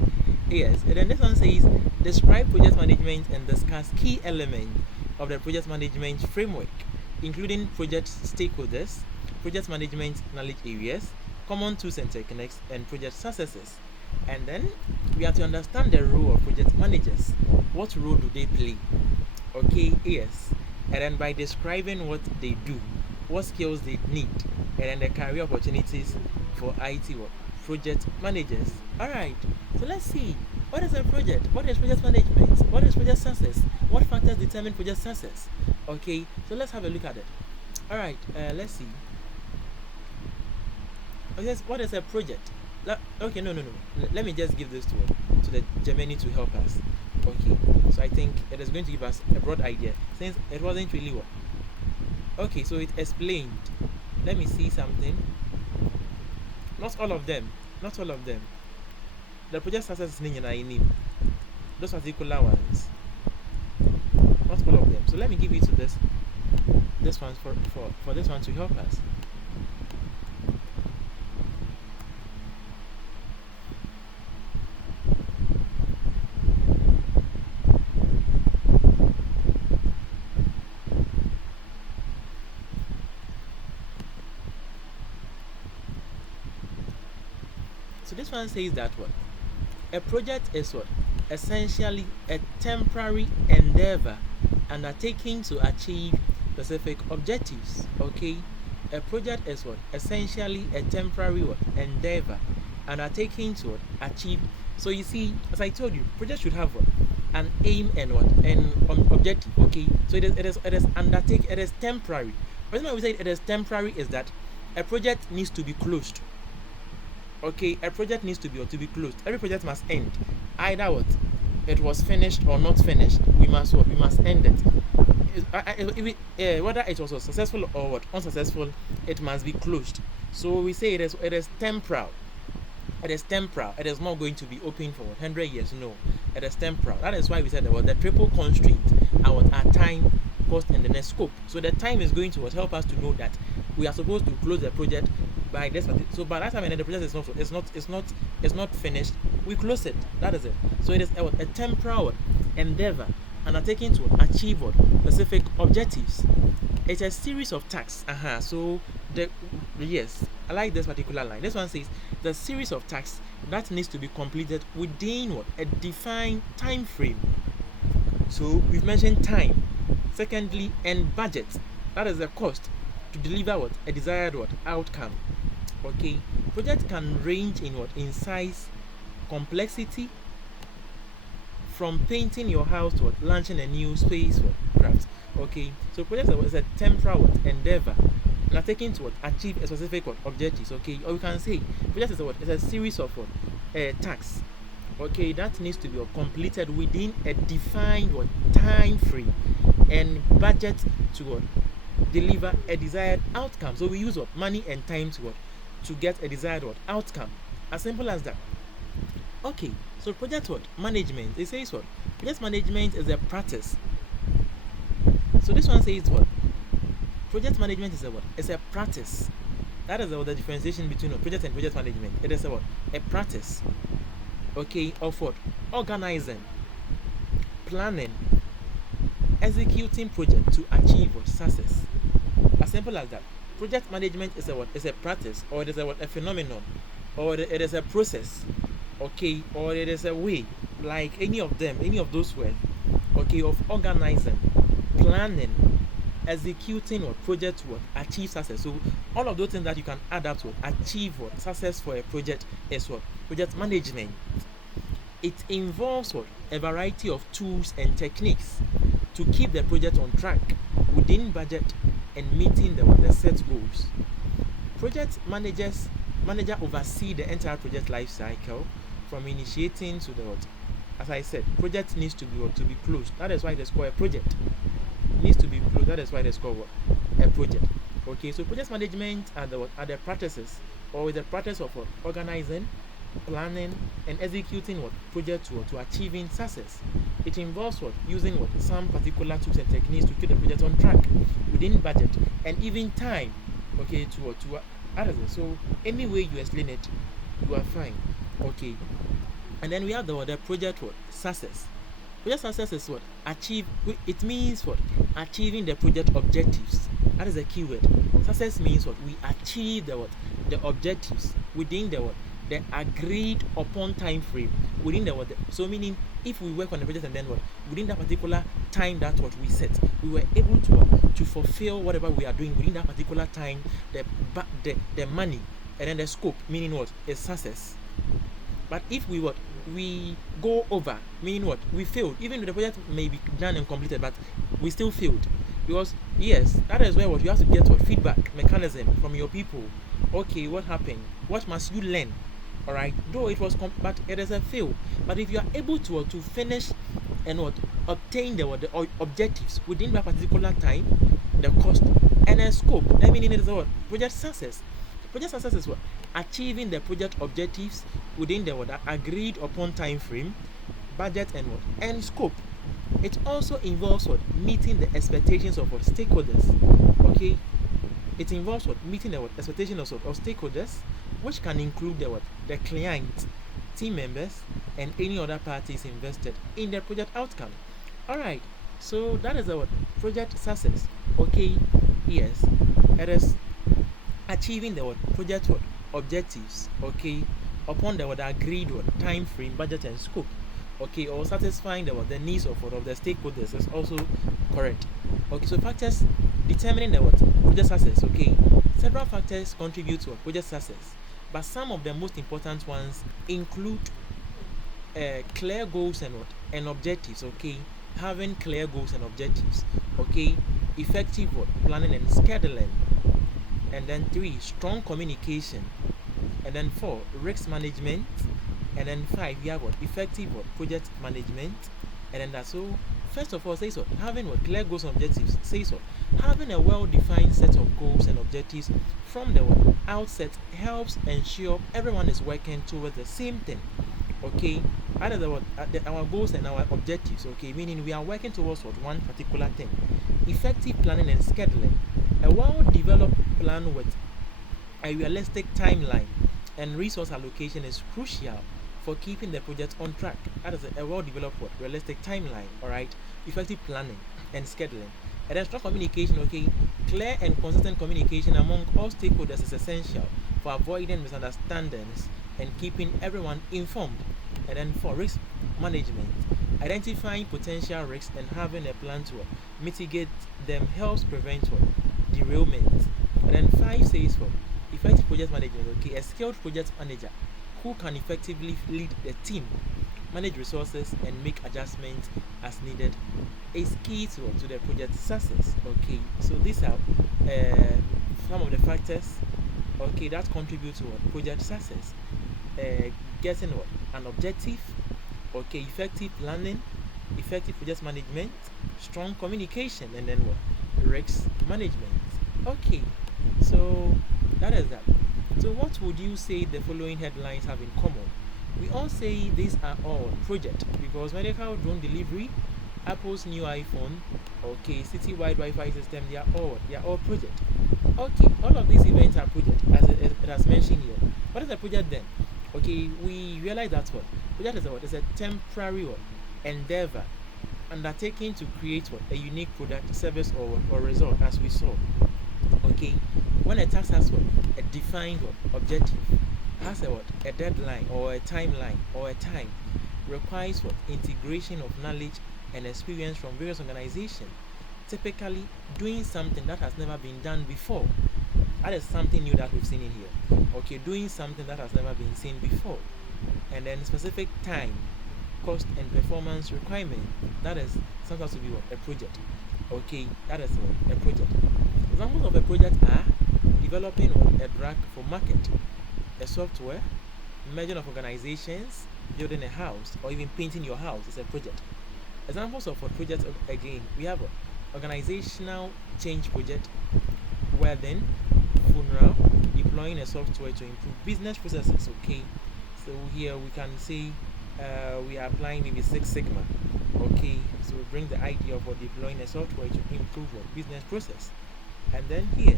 yes, and then this one says describe project management and discuss key elements of the project management framework, including project stakeholders, project management knowledge areas, common tools and techniques, and project successes. And then we have to understand the role of project managers. What role do they play? Okay, yes. And then by describing what they do, what skills they need, and then the career opportunities for IT work, project managers. Alright, so let's see. What is a project? What is project management? What is project success? What factors determine project success? Okay, so let's have a look at it. Alright, let's see. Okay, what is a project? Okay, no. Let me just give this to the Germany to help us. Okay, so I think it is going to give us a broad idea since it wasn't really what. Okay, so it explained. Let me see something. Not all of them. Not all of them. The project success is I need. Those particular ones. Not all of them. So let me give you to this one for this one to help us. So this one says that what? A project is what? Essentially a temporary endeavor undertaking to achieve specific objectives. Okay? A project is what? Essentially a temporary what? Endeavor undertaking to what? Achieve. So you see, as I told you, project should have what? An aim and what? An objective. Okay? So it is temporary. The reason why we say it is temporary is that a project needs to be closed. Okay, a project needs to be closed. Every project must end. Either what? It was finished or not finished. We must end it. Whether it was successful or what unsuccessful, it must be closed. So we say it is temporal. It is temporal. It is not going to be open for 100 years. No, it is temporal. That is why we said that the triple constraint our time, cost, and the next scope. So the time is going to help us to know that we are supposed to close the project by this. So by that time, and the project is not finished, we close it. That is it. So it is a temporal endeavor undertaking to achieve specific objectives. It's a series of tasks. So yes, I like this particular line. This one says the series of tasks that needs to be completed within a defined time frame. So we've mentioned time. Secondly, and budget. That is the cost to deliver a desired outcome. Okay, project can range in size, complexity, from painting your house to launching a new space craft. Okay, so project is a temporal endeavor and taking to achieve a specific objectives. Okay, or we can say project is a series of tasks. Okay, that needs to be completed within a defined time frame and budget to deliver a desired outcome. So we use money and time to get a desired outcome. As simple as that. Okay, so project management. It says project management is a practice. So this one says project management is it's a practice. That is the differentiation between project and project management. It is a practice. Okay, of organizing, planning, executing project to achieve success. As simple as that. Project management is a practice, or it is a phenomenon, or it is a process. Okay, or it is a way, like any of those words. Okay, of organizing, planning, executing project achieve success. So all of those things that you can add up to achieve success for a project is project management. It involves a variety of tools and techniques to keep the project on track within budget and meeting the set goals. Project manager oversee the entire project life cycle from initiating to as I said, project needs to be closed. That is why it is called a project. It needs to be closed. That is why it is called a project. Okay, so project management are the practices, or the practice of organizing, planning, and executing project to achieving success. It involves using some particular tools and techniques to keep the project on track within budget and even time. Okay, to others. So any way you explain it, you are fine. Okay, and then we have the project success. Project success is achieve. It means achieving the project objectives. That is a key word. Success means we achieve the objectives within the the agreed upon time frame within the what. So meaning if we work on the project and then what within that particular time that what we set, we were able to fulfill whatever we are doing within that particular time. The money and then the scope, meaning what is success. But if we go over, meaning what we failed, even though the project may be done and completed, but we still failed. Because yes, that is where what you have to get what feedback mechanism from your people. Okay, what happened? What must you learn? All right, though it was but it is a fail. But if you are able to finish and what obtain the objectives within that particular time, the cost and a scope, that meaning it is what project success. Project success is what achieving the project objectives within the what agreed upon time frame, budget and what and scope. It also involves what meeting the expectations of what stakeholders. Okay, it involves what meeting the what expectations of stakeholders, which can include the client, team members, and any other parties invested in the project outcome. All right, so that is the what project success. Okay, yes, it is achieving the what project what objectives. Okay, upon the what agreed what time frame, budget, and scope. Okay, or satisfying the needs of the stakeholders is also correct. Okay, so factors determining the what project success. Okay, several factors contribute to project success, but some of the most important ones include clear goals and what and objectives. Okay, having clear goals and objectives. Okay, effective what planning and scheduling, and then 3, strong communication, and then 4, risk management, and then 5, you have what effective what project management. And then that's so first of all says what having what clear goals and objectives, says what having a well-defined set of goals and objectives from the what outset helps ensure everyone is working towards the same thing. Okay, either our goals and our objectives. Okay, meaning we are working towards what one particular thing. Effective planning and scheduling, a well-developed plan with a realistic timeline and resource allocation is crucial for keeping the project on track. That is a well-developed realistic timeline. All right, effective planning and scheduling, and then strong communication. Okay, clear and consistent communication among all stakeholders is essential for avoiding misunderstandings and keeping everyone informed. And then for risk management, identifying potential risks and having a plan to mitigate them helps prevent derailment. And then 5 says for effective project management. Okay, a skilled project manager who can effectively lead the team, manage resources, and make adjustments as needed is key to the project success. Okay, so these are some of the factors, okay, that contribute to project success. Getting an objective, okay, effective planning, effective project management, strong communication, and then risk management. Okay, so that is that. So what would you say the following headlines have in common? We all say these are all project because medical drone delivery, Apple's new iPhone, okay, citywide Wi-Fi system, they are all project. Okay, all of these events are project as it has mentioned here. What is a project then? Okay, we realize that project is what is a temporary endeavor undertaking to create a unique product, service, or result, as we saw. Okay, when a task has a defined objective, has a deadline or a timeline or a time, requires integration of knowledge and experience from various organizations, typically doing something that has never been done before. That is something new that we've seen in here. Okay, doing something that has never been seen before, and then specific time, cost, and performance requirement. That is sometimes to be a project. Okay, that is a project. Examples of a project are developing a drug for market, a software, merging of organizations, building a house, or even painting your house is a project. Examples of a project, again, we have organizational change project, wedding, funeral, deploying a software to improve business processes. Okay, so here we can say we are applying maybe Six Sigma. Okay, so we bring the idea of deploying a software to improve business process. And then here,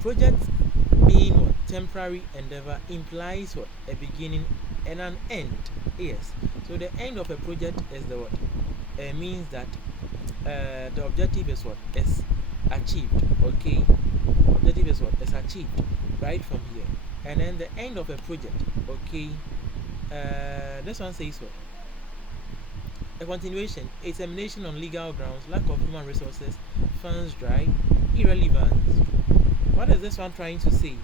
project being temporary endeavor implies a beginning and an end. Yes, so the end of a project is the means that the objective is is achieved. Okay, objective is achieved right from here. And then the end of a project, okay. This one says what? A continuation, a termination on legal grounds, lack of human resources, funds dry, irrelevance. What is this one trying to say?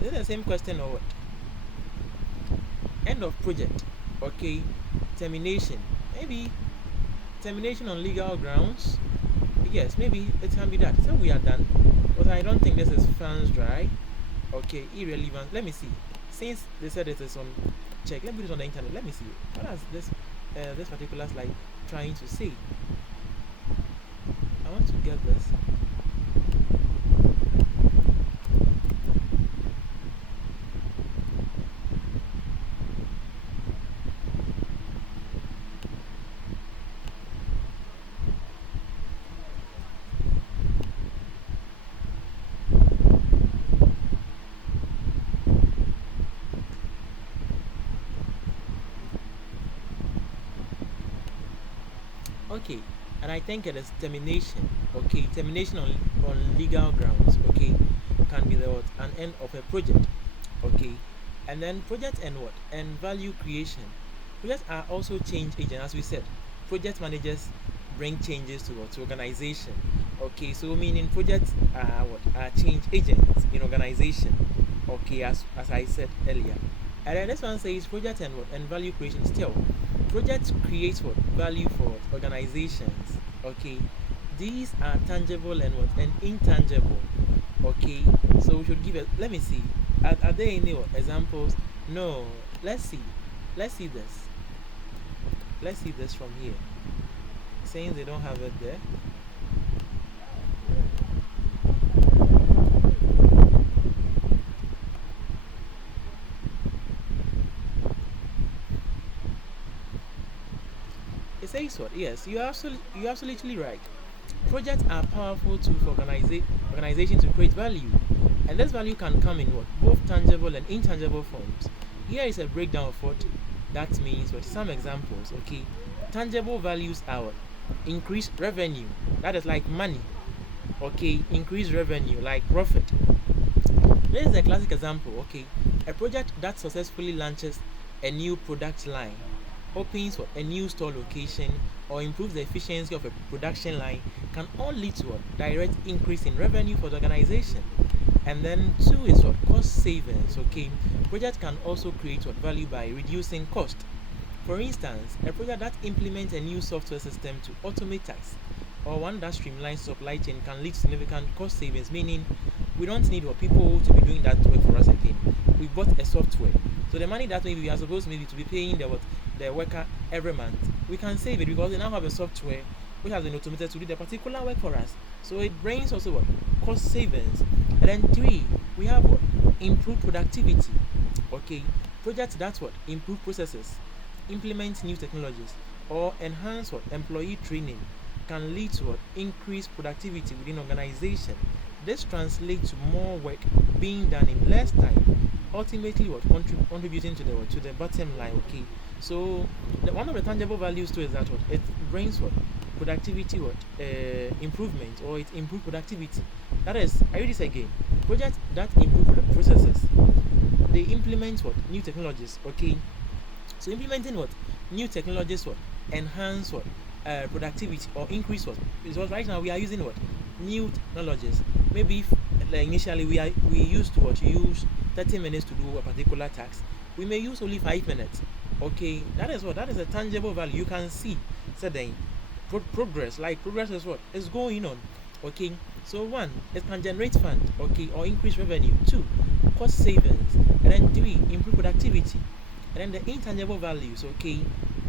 Is it the same question or what? End of project, okay. Termination, maybe termination on legal grounds. Yes, maybe it can be that. So we are done. But I don't think this is funds dry. Okay, irrelevant. Let me see. Since they said it is on check, let me put it on the internet. Let me see. What is this particular slide trying to say? I want to get this. Okay, and I think it is termination. Okay, termination on legal grounds. Okay, can be the what? An end of a project. Okay, and then project and what? And value creation. Projects are also change agents, as we said. Project managers bring changes to what? To organization. Okay, so meaning projects are what? Are change agents in organization. Okay, as I said earlier. And then this one says project and what? And value creation still. Projects create what? Value for what? Organizations. Okay. These are tangible and what? And intangible. Okay. So we should give it. Let me see. Are there any what, examples? No. Let's see. Let's see this. Let's see this from here. Saying they don't have it there. It says what? Yes, you're absolutely right. Projects are powerful tools for organization to create value, and this value can come in what? Both tangible and intangible forms. Here is a breakdown of what that means. What some examples? Okay, tangible values are what? Increased revenue. That is like money. Okay, increased revenue like profit. This is a classic example. Okay, a project that successfully launches a new product line, opens a new store location, or improves the efficiency of a production line can all lead to a direct increase in revenue for the organization. And then two is what? Cost savings. Okay, project can also create what? Value by reducing cost. For instance, a project that implements a new software system to automate tasks or one that streamlines supply chain can lead to significant cost savings, meaning we don't need what people to be doing that work for us again. We bought a software. So the money that maybe we are supposed maybe to be paying the worker every month, we can save it because they now have a software which has been automated to do the particular work for us. So it brings also what? Cost savings. And then three, we have what? Improve productivity. Okay. Projects that what? Improve processes, implement new technologies, or enhance what? Employee training can lead to what? Increased productivity within organization. This translates to more work being done in less time, ultimately what? Contributing to the bottom line. Okay. So one of the tangible values too is that what? It brings what? Productivity what? Improvement, or it improves productivity. That is, I read this again. Projects that improve the processes, they implement what? New technologies. Okay. So implementing what? New technologies what? Enhance what? Productivity or increase what? Because right now we are using what? New technologies. Maybe if, like initially we used to what? Use 30 minutes to do a particular task. We may use only 5 minutes. Okay, that is what? That is a tangible value. You can see certain progress. Like progress is what? Is going on. Okay, so one, it can generate fund. Okay, or increase revenue. Two, cost savings. And then three, improve productivity. And then the intangible values. Okay,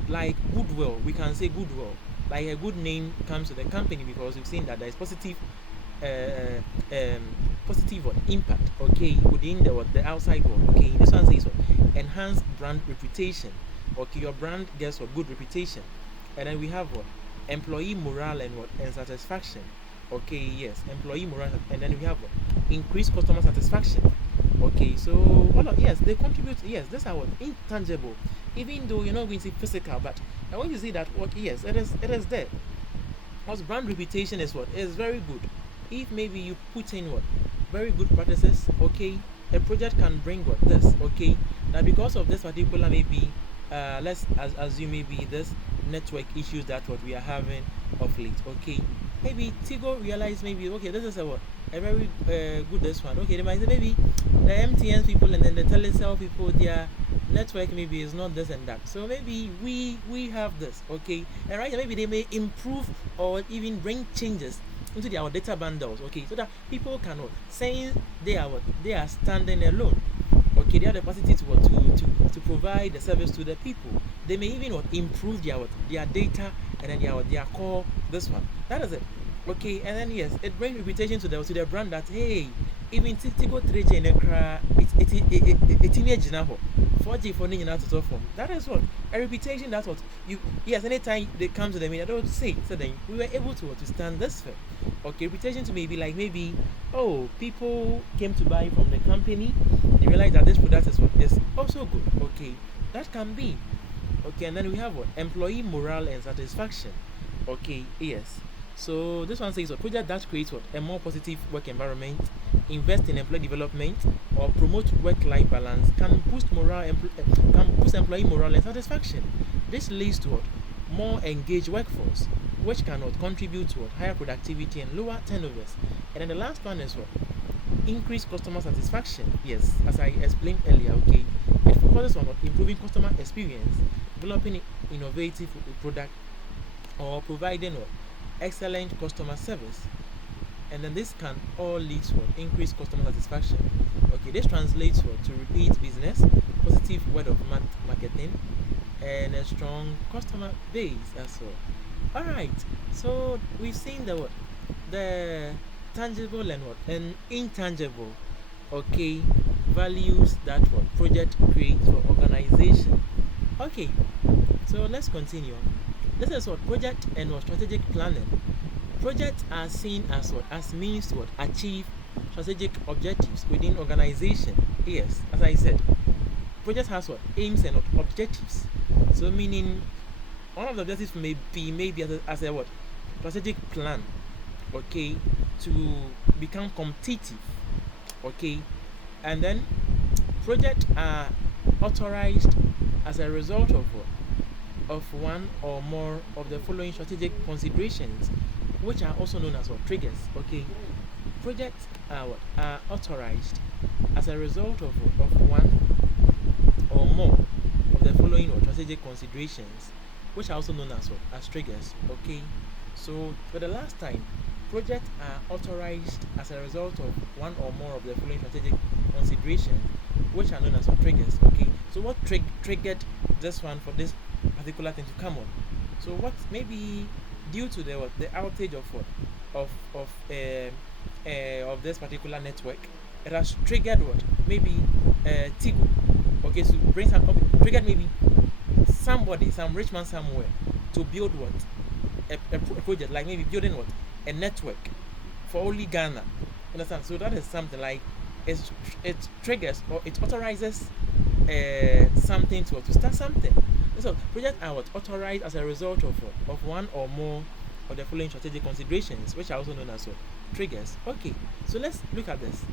like goodwill. We can say goodwill. Like a good name comes to the company because we've seen that there is positive positive what? Impact. Okay, within the outside world. Okay, this one says what? Enhance brand reputation. Okay, your brand gets a good reputation. And then we have what? Employee morale and what? And satisfaction. Okay, yes, employee morale. And then we have what? Increased customer satisfaction. Okay, so all of, yes, they contribute. Yes, these are what? Intangible. Even though you're not going to see physical, but I want you to see that what? Yes, it is there. Because brand reputation is what? Is very good. If maybe you put in what? Very good practices. Okay, a project can bring what this, okay, now because of this particular maybe let's assume maybe this network issues that what we are having of late, okay, maybe Tigo realize maybe okay this is a what a very good this one, okay, they might say maybe the MTN people and then the telecell people their network maybe is not this and that, so maybe we have this, okay, and right maybe they may improve or even bring changes into our data bundles, okay, so that people can what saying they are standing alone, okay, they have the capacity to what to provide the service to the people. They may even what improve their data and then their core this one. That is it. Okay, and then yes, it brings reputation to the brand that hey, even Tigo 3G in Ekra, it's image now. 4G for Nina to talk from. That is what a reputation. That's what you yes. Anytime they come to the media, they don't say so. Then we were able to stand this fair. Okay, reputation to maybe oh people came to buy from the company. They realize that this product is also good. Okay, that can be. Okay, and then we have what employee morale and satisfaction. Okay, yes. So this one says a project that creates what a more positive work environment, invest in employee development, or promote work-life balance can boost can boost employee morale and satisfaction. This leads to what more engaged workforce, which cannot contribute to what higher productivity and lower turnovers. And then the last one is what increased customer satisfaction. Yes, as I explained earlier, okay, it focuses on what improving customer experience, developing innovative product, or providing what excellent customer service, and then this can all lead to increased customer satisfaction. Okay, this translates to repeat business, positive word of mouth marketing, and a strong customer base as well. All right, so we've seen the tangible and what and intangible, okay, values that what project creates for organization. Okay, so let's continue. This is what project and what strategic planning. Projects are seen as what as means to what achieve strategic objectives within organization. Yes, as I said, project has what aims and what objectives. So meaning one of the objectives may be maybe as a what strategic plan, okay, to become competitive, okay, and then projects are authorized as a result of what of one or more of the following strategic considerations, which are also known as what triggers. Okay, projects are what are authorized as a result of one or more of the following or strategic considerations, which are also known as what as triggers. Okay, so for the last time, projects are authorized as a result of one or more of the following strategic considerations, which are known as what triggers. Okay, so what triggered this one for this particular thing to come on? So what maybe due to the outage of what of this particular network, it has triggered what maybe Tigo. Okay, so bring some okay, triggered maybe somebody, some rich man somewhere to build what a project like maybe building what a network for only Ghana. Understand? So that is something like it triggers or it authorizes something to start something. So projects are what authorized as a result of one or more of the following strategic considerations, which are also known as what triggers. Okay, so let's look at this.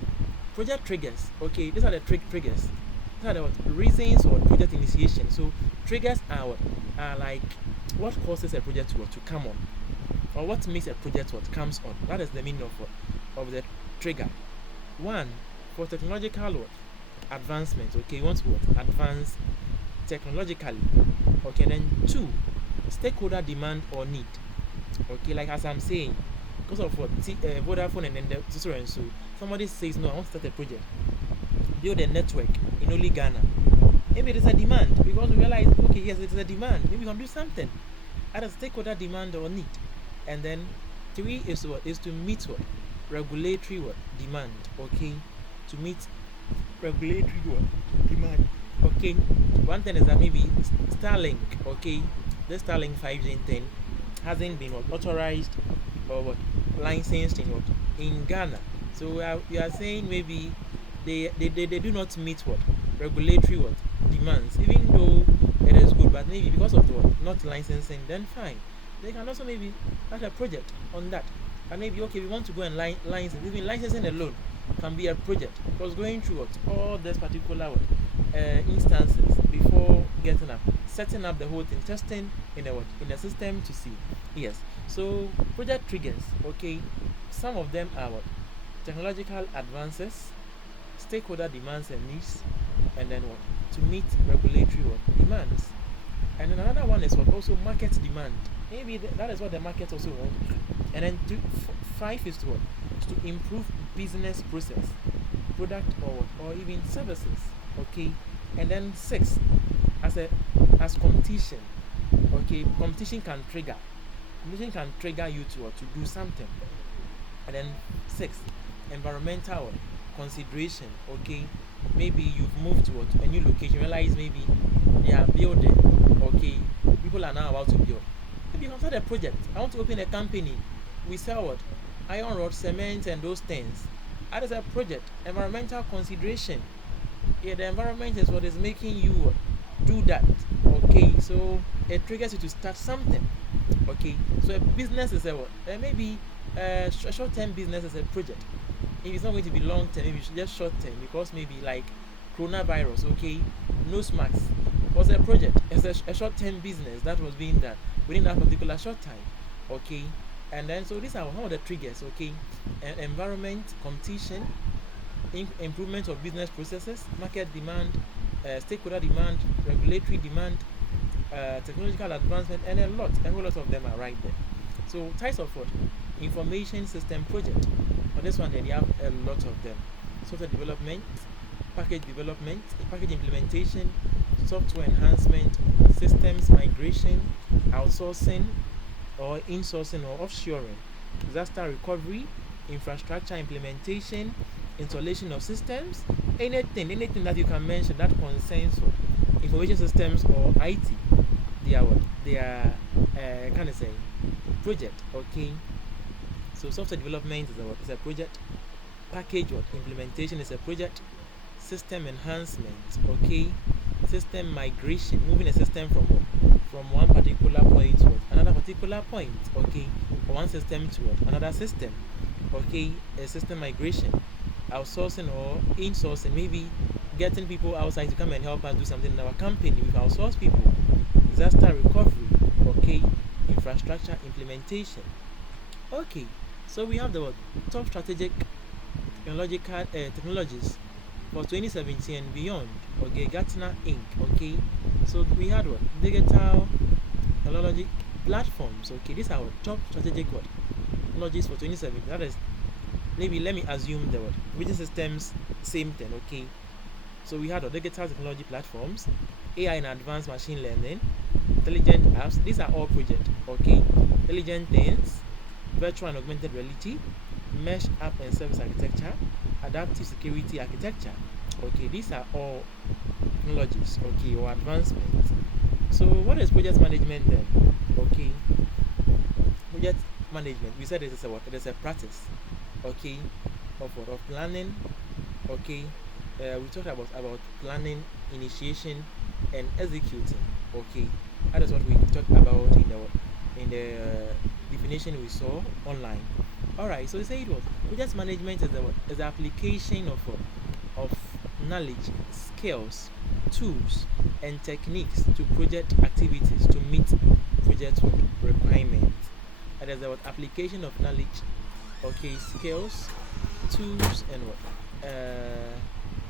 Project triggers. Okay, these are the triggers. These are the what reasons for project initiation. So triggers are what are like what causes a project to come on, or what makes a project what comes on. That is the meaning of the trigger. One, for technological what advancement. Okay, you want to what advance technologically. Okay, then two, stakeholder demand or need. Okay, like as I'm saying, because of what Vodafone and then the so and so, somebody says no, I want to start a project, build a network in only Ghana. Maybe there's a demand because we realize okay, yes, it's a demand. Maybe we can do something. Either stakeholder demand or need. And then three is what is to meet what regulatory what demand. Okay, to meet regulatory what demand. Okay, one thing is that maybe Starlink, okay, the Starlink 5G thing hasn't been what authorized or what licensed in what in Ghana. So we are saying maybe they do not meet what regulatory what demands, even though it is good, but maybe because of the what not licensing, then fine. They can also maybe start a project on that. And maybe okay, we want to go and license, even licensing alone. can be a project, because going through all this particular instances before getting up, setting up the whole thing, testing in a system to see. Yes. So project triggers. Okay, some of them are technological advances, stakeholder demands and needs, and then to meet regulatory demands. And then another one is also market demand. Maybe that is what the market also wants. And then 5 is to improve business process, product or even services. Okay. And then 6, as competition. Okay, competition can trigger you to do something. And then 6, environmental consideration. Okay, maybe you've moved to a new location, realize maybe they are building. Okay, people are now about to build. Maybe you have started a project. I want to open a company. We sell iron rod, cement, and those things. That is a project. Environmental consideration. Yeah, the environment is what is making you do that. Okay, so it triggers you to start something. Okay, so a business is maybe a short-term business is a project. If it's not going to be long-term, maybe just short-term, because maybe like coronavirus. Okay, nose mask was a project. It's a short-term business that was being done within that particular short time. Okay, and then so these are some of the triggers. Okay, environment, competition, improvement of business processes, market demand, stakeholder demand, regulatory demand, technological advancement, and a whole lot of them are right there. So types of information system project. For this one, then you have a lot of them. Software development, package implementation, software enhancement, systems migration, outsourcing or insourcing or offshoring, disaster recovery, infrastructure implementation, installation of systems, anything that you can mention that concerns information systems or IT. They are kind of say project. Okay, so software development is a project, package implementation is a project, system enhancement. Okay, system migration, moving a system from one particular point to another particular point. Okay, from one system to another system. Okay, a system migration, outsourcing or insourcing, maybe getting people outside to come and help us do something in our company. We can outsource people. Disaster recovery. Okay, infrastructure implementation. Okay, so we have the top strategic technologies for 2017 and beyond. Okay, Gartner Inc. Okay, so we had digital technology platforms. Okay, these are our top strategic technologies for 2017. That is, maybe let me assume the operating systems, same thing. Okay, so we had digital technology platforms, AI and advanced machine learning, intelligent apps. These are all projects. Okay, intelligent things, virtual and augmented reality, mesh app and service architecture, adaptive security architecture. Okay, these are all technologies. Okay, or advancements. So what is project management then? Okay, project management, we said it is a practice. Okay, of planning. Okay, we talked about planning, initiation, and executing. Okay, that is what we talked about in the definition we saw online. All right, so they say project management is the application of knowledge, skills, tools, and techniques to project activities to meet project requirements. That is the application of knowledge, okay, skills, tools,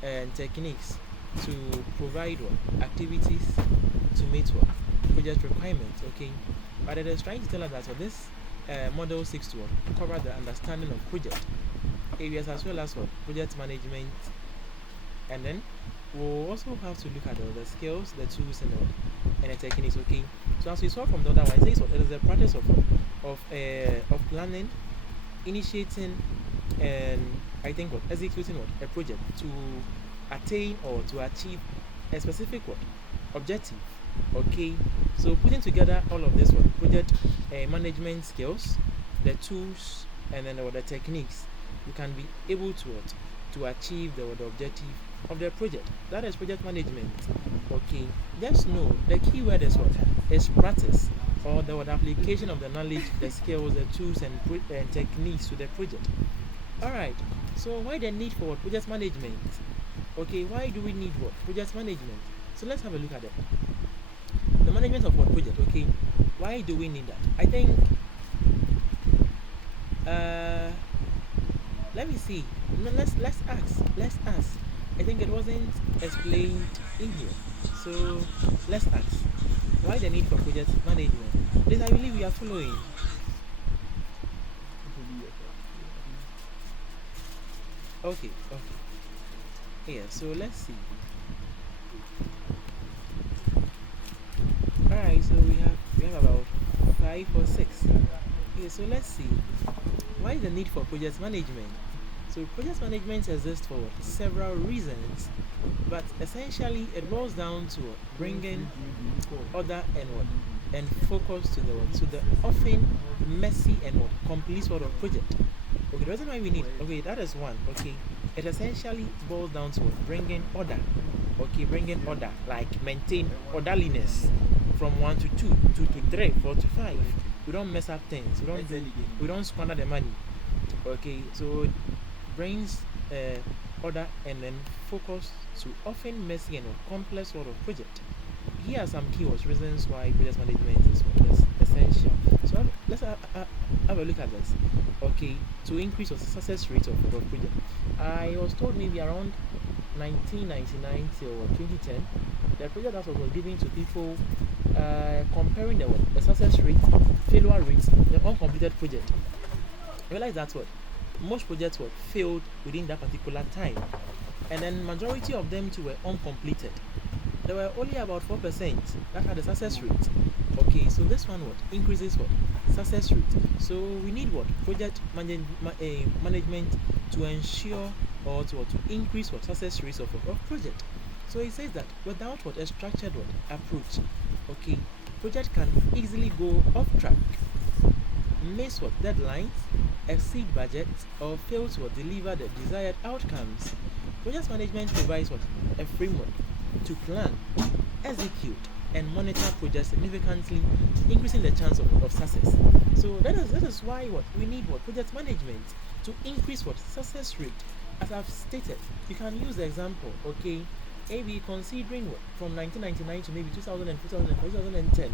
and techniques to provide activities to meet project requirements. Okay, but it is trying to tell us that this model seeks to cover the understanding of project areas as well as project management, and then we'll also have to look at the skills, the tools, and the techniques. Okay, so as we saw from the other one, it says it is a practice of planning, initiating, and I think executing a project to attain or to achieve a specific objective. Okay, so putting together all of this project management skills, the tools, and then the techniques, you can be able to achieve the objective of the project. That is project management. Okay, just know the key word is is practice, or the application of the knowledge, the skills, the tools, and techniques to the project. Alright, so why the need for project management? Okay, why do we need what? Project management. So let's have a look at it. The management of what project, okay? Why do we need that? I think uh let me see. No, let's ask. Let's ask. I think it wasn't explained in here. So let's ask. Why the need for project management? This I believe we are following. Okay, okay. Yeah, so let's see. Alright, so we have about 5 or 6. Okay, so let's see. Why the need for project management? So project management exists for several reasons, but essentially it boils down to bringing order and what and focus to the often messy and what complete sort of project. Okay, the reason why we need, okay, that is one. Okay, it essentially boils down to what? Bringing order. Okay, bringing order, like maintain orderliness from 1 to 2, 2 to 3, 4 to 5. We don't mess up things. We don't squander the money. Okay, so it brings order and then focus to often messy and complex sort of project. Here are some keywords, reasons why project management is essential. So let's have a look at this. Okay, to increase the success rate of project. I was told maybe around 1999 till 2010, the project that was given to people comparing the success rate, failure rate, the uncompleted project. Realize that's what most projects were failed within that particular time, and then majority of them too were uncompleted. There were only about 4% that had a success rate. Okay, so this one what increases what success rate. So we need what project management to ensure or to increase what success rates of project. So it says that without what a structured what approach, okay, project can easily go off track, miss what deadlines, exceed budgets, or fail to deliver the desired outcomes. Project management provides what a framework to plan, execute, and monitor projects significantly, increasing the chance of success. So that is why what we need what project management to increase what success rate. As I've stated, you can use the example, okay, maybe considering what from 1999 to maybe 2000 and 2010,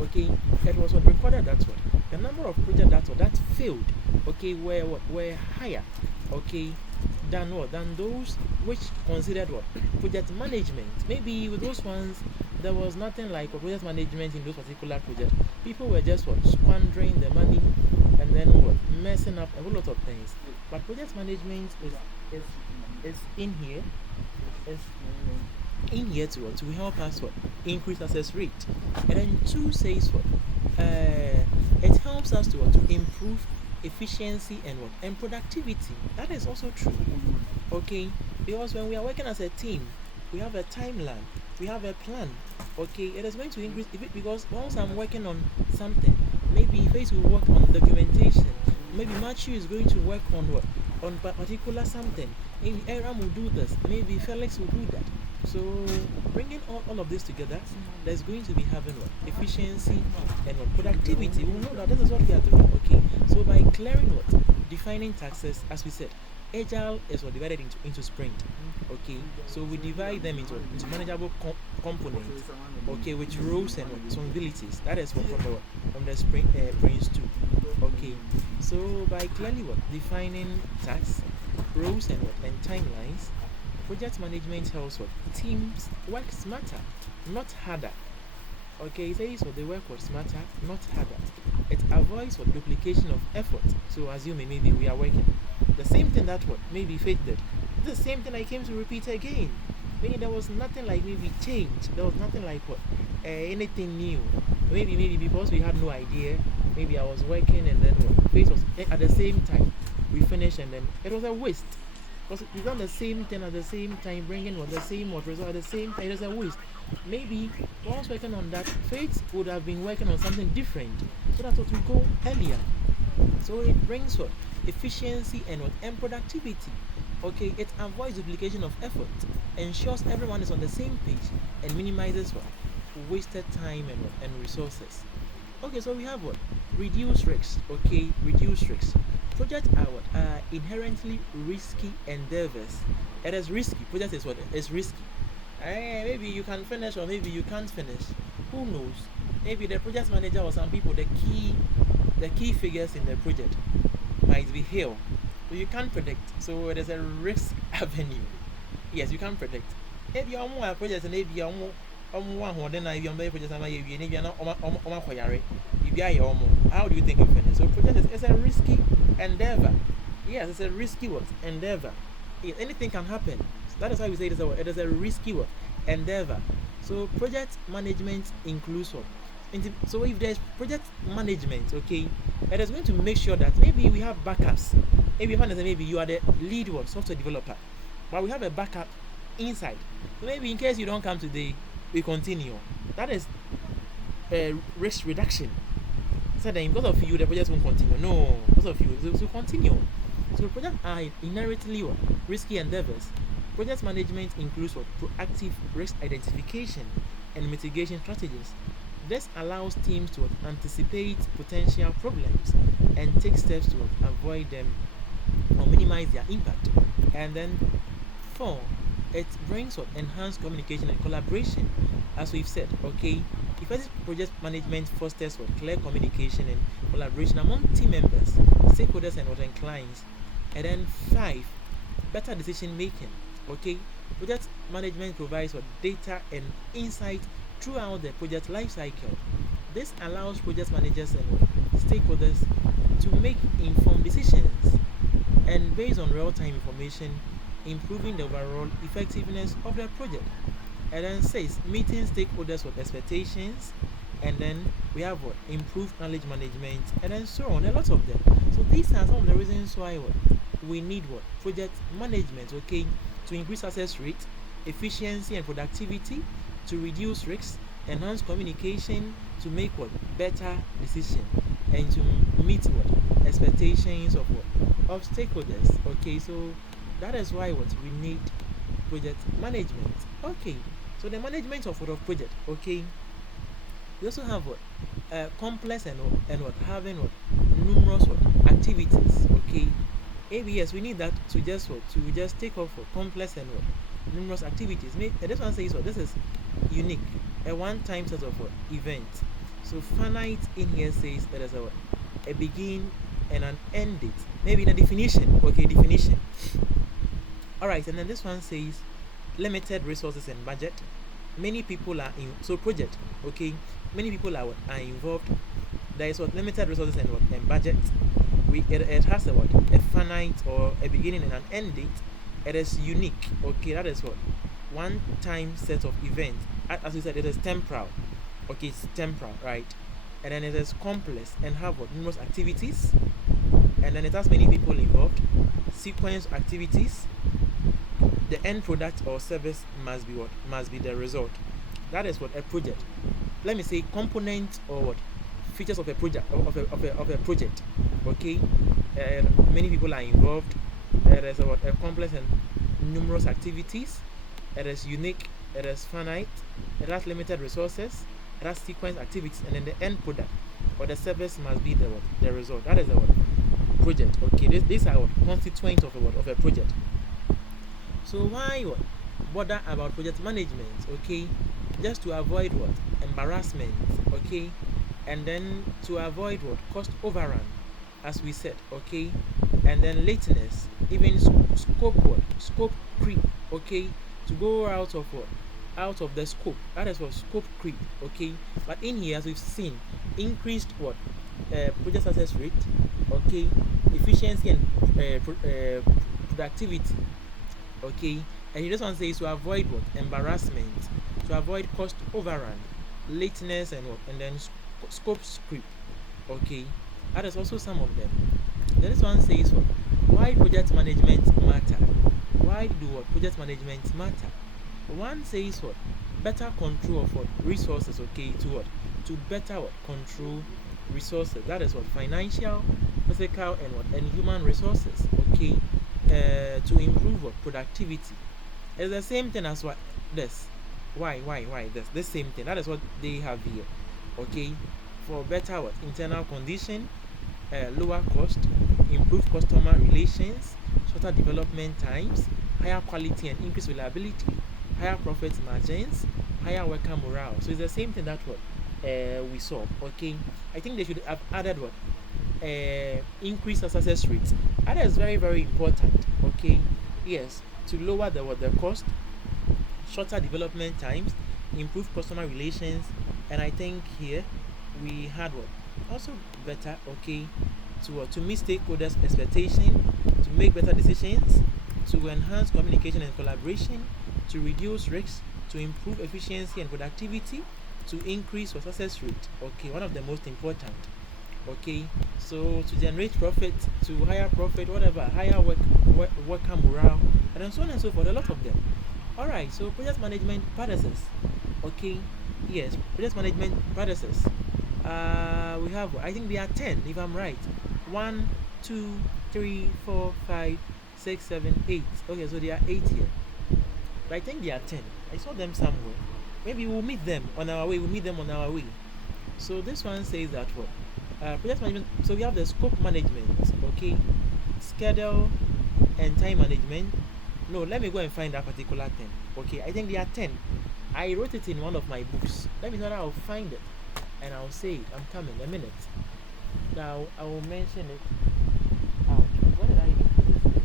okay, it was what recorded that what the number of projects that failed, okay, were higher, okay, than those which considered what project management. Maybe with those ones there was nothing like what project management in those particular projects. People were just what squandering the money and then what messing up a whole lot of things. But project management is in here is in here to help us what increase success rate. And then two says what it helps us to improve efficiency and what and productivity. That is also true. Okay, because when we are working as a team, we have a timeline, we have a plan. Okay, it is going to increase if it, because once I'm working on something, maybe Face will work on documentation, maybe Matthew is going to work on what on particular something, maybe Aram will do this, maybe Felix will do that. So bringing all of this together, there's going to be having what efficiency and what productivity. We know that this is what we are doing. Okay, so by clearing what defining taxes, as we said, Agile is what divided into sprint. Okay, so we divide them into manageable components. Okay, with roles and responsibilities. That is what from the sprint Prince 2. Okay, so by clearly what defining tasks, roles and timelines, project management helps what teams work smarter, not harder. Okay, it says what they work what smarter, not harder. It avoids what duplication of effort. So assuming maybe we are working the same thing that what maybe Faith did, the same thing I came to repeat again. Maybe there was nothing like maybe change. There was nothing like what anything new. Maybe because we had no idea. Maybe I was working and then what Faith was at the same time. We finished and then it was a waste. Because we done the same thing at the same time, bringing what the same what result at the same time. It's a waste. Maybe once working on that, Faith would have been working on something different. So that's what we go earlier. So it brings what efficiency and what and productivity. Okay, it avoids duplication of effort, ensures everyone is on the same page, and minimizes what wasted time and resources. Okay, so we have what reduce risks. Okay, reduce risks. Projects are what? Are inherently risky endeavors. It is risky. Project is what? It's risky. Maybe you can finish or maybe you can't finish. Who knows? Maybe the project manager or some people, the key figures in the project might be here. So you can't predict. So it is a risk avenue. Yes, you can't predict. Maybe you're more projects and maybe you're more one who then I be on the project and maybe you're not how do you think you finish? So project is a risky endeavor. Yes, it's a risky what? Endeavor. Yes, anything can happen. So that is why we say it is a risky what? Endeavor. So project management includes what? So if there's project management, okay, it is going to make sure that maybe we have backups. Maybe you are the lead what? Software developer, but we have a backup inside. So maybe in case you don't come today, we continue. That is a risk reduction. So then because of you, the project won't continue. No, because of you, so continue. So projects are inherently what? Risky endeavors. Project management includes what? Proactive risk identification and mitigation strategies. This allows teams to anticipate potential problems and take steps to avoid them or minimize their impact. And then 4, it brings what? Enhanced communication and collaboration. As we've said, okay, effective project management fosters what? Clear communication and collaboration among team members, stakeholders, and what? And clients. And then 5, better decision making. Okay, project management provides what? Data and insight throughout the project lifecycle. This allows project managers and what? Stakeholders to make informed decisions and based on real-time information, improving the overall effectiveness of the project. And then 6, meeting stakeholders with expectations, and then we have what? Improved knowledge management, and then so on. A lot of them. So these are some of the reasons why what? We need what? Project management, okay, to increase success rate, efficiency and productivity, to reduce risks, enhance communication, to make what? Better decision, and to meet what? Expectations of what? Of stakeholders. Okay, so that is why what? We need project management. Okay, so the management of what? Of project. Okay, we also have what? Complex and what? Having what? Numerous what? Activities. Okay, ABS, we need that to just what? To just take off what? Complex and what? Numerous activities. This one says what? This is unique, a one-time set of what? Event. So finite in here says that is a begin and an end date. Maybe in a definition. Okay, definition. Alright, and then this one says limited resources and budget. Many people are in project. Okay, many people are involved. There is what? Limited resources and what? And budget. It has a what? A finite or a beginning and an end date. It is unique. Okay, that is what? One time set of events. As we said, it is temporal. Okay, it's temporal, right? And then it is complex and have what? Numerous activities. And then it has many people involved. Sequence activities. The end product or service must be what? Must be the result. That is what? A project. Let me say components or what? Features of a project of a project. Okay, many people are involved. There is what? A complex and numerous activities. It is unique. It is finite. It has limited resources. It has sequence activities, and then the end product or the service must be the what? The result. That is the what? Project. Okay, these are what? Constituents of a what? Of a project. So why what? Bother about project management? Okay, just to avoid what? Embarrassment. Okay, and then to avoid what? Cost overrun, as we said. Okay, and then lateness, even scope what? Scope creep. Okay, to go out of what? Out of the scope. That is what? Scope creep. Okay, but in here, as we've seen, increased what? Project success rate. Okay, efficiency and productivity. Okay, and this one says to avoid what? Embarrassment, to avoid cost overrun, lateness, and what? And then scope creep. Okay, that is also some of them. Then this one says what? Why project management matter? Why do what? Project management matter? One says what? Better control of what? Resources. Okay, to what? To better what? Control resources. That is what? Financial, physical, and what? And human resources. Okay, to improve what? Productivity. It's the same thing as what? This. Why this? The same thing. That is what they have here. Okay, for better what? Internal condition, lower cost, improve customer relations, shorter development times, higher quality and increased reliability, higher profit margins, higher worker morale. So it's the same thing that what we saw. Okay, I think they should have added what increase the success rate. That is very very important. Okay, yes, to lower the cost, shorter development times, improve customer relations, and I think here we had what also better. Okay, to meet stakeholders' expectation, to make better decisions, to enhance communication and collaboration, to reduce risks, to improve efficiency and productivity, to increase your success rate. Okay, one of the most important. Okay, so to generate profit, to higher profit, whatever, higher worker morale, and then so on and so forth. A lot of them. All right, so project management practices. Okay, yes, project management practices. We have, I think there are 10 if I'm right. 1, 2, 3, 4, 5, 6, 7, 8. Okay, so there are 8 here. But I think there are 10. I saw them somewhere. Maybe we'll meet them on our way. We'll meet them on our way. So this one says that what? Project management. So we have the scope management. Okay, schedule and time management. No, let me go and find that particular thing. Okay, I think there are 10. I wrote it in one of my books. Let me know that I'll find it and I'll say it. I'm coming. A minute. Now I will mention it out. What did I even put this thing?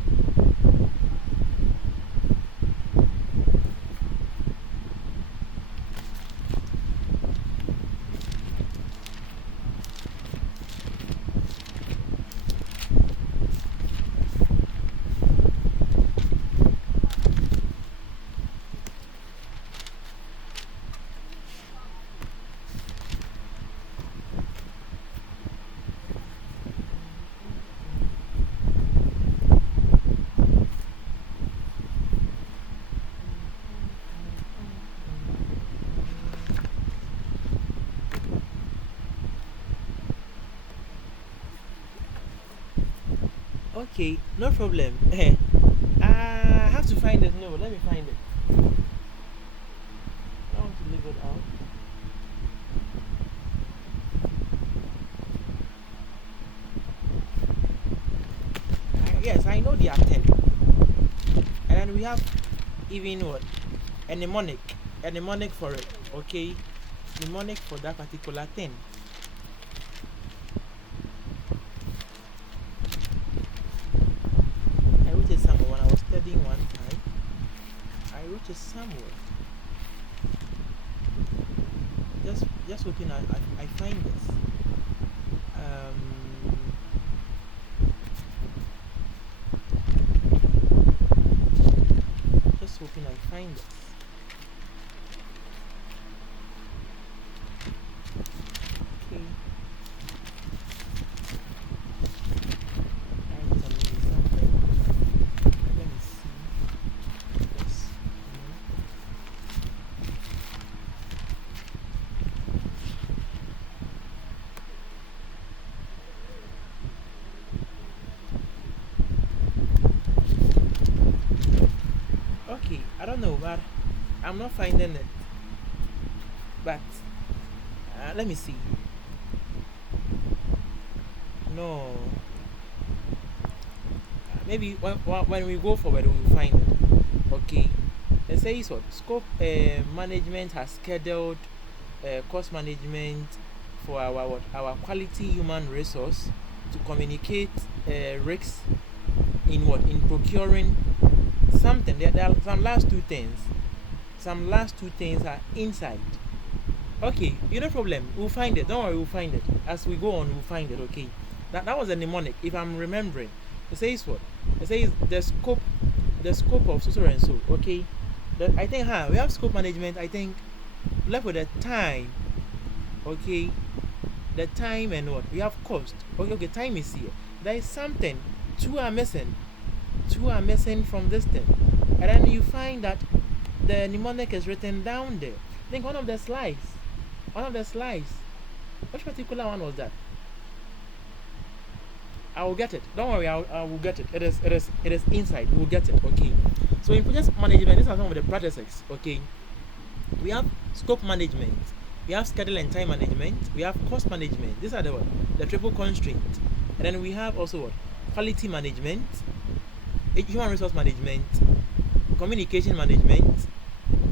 Okay, no problem. I have to find it. No, let me find it. I want to leave it out. Yes, I know there are 10. And then we have even what? A mnemonic. A mnemonic for it. Okay? Mnemonic for that particular thing. I wrote it somewhere when I was studying one time. I wrote it somewhere. Just hoping I find this. Just hoping I find this. Okay. I need something. Let me see. Yes. Okay, I don't know, but I'm not finding it. But let me see. No, maybe when we go forward, we'll find it. Okay, it says what scope management has scheduled cost management for our quality human resource to communicate risks in what in procuring something. There are some last two things. Some last two things are inside. Okay, no problem. We'll find it. Don't worry, we'll find it. As we go on, we'll find it. Okay. That was a mnemonic, if I'm remembering. It says what? It says the scope of so and so. Okay. I think we have scope management. I think left with the time. Okay. The time and what? We have cost. Okay, time is here. There is something. Two are missing. Two are missing from this thing. And then you find that the mnemonic is written down there. I think one of the slides. Which particular one was that? I will get it. Don't worry, I will get it. It is inside. We will get it. Okay. So in project management, these are some of the practices. Okay. We have scope management. We have schedule and time management. We have cost management. These are the triple constraints. And then we have also what? Quality management, human resource management, communication management,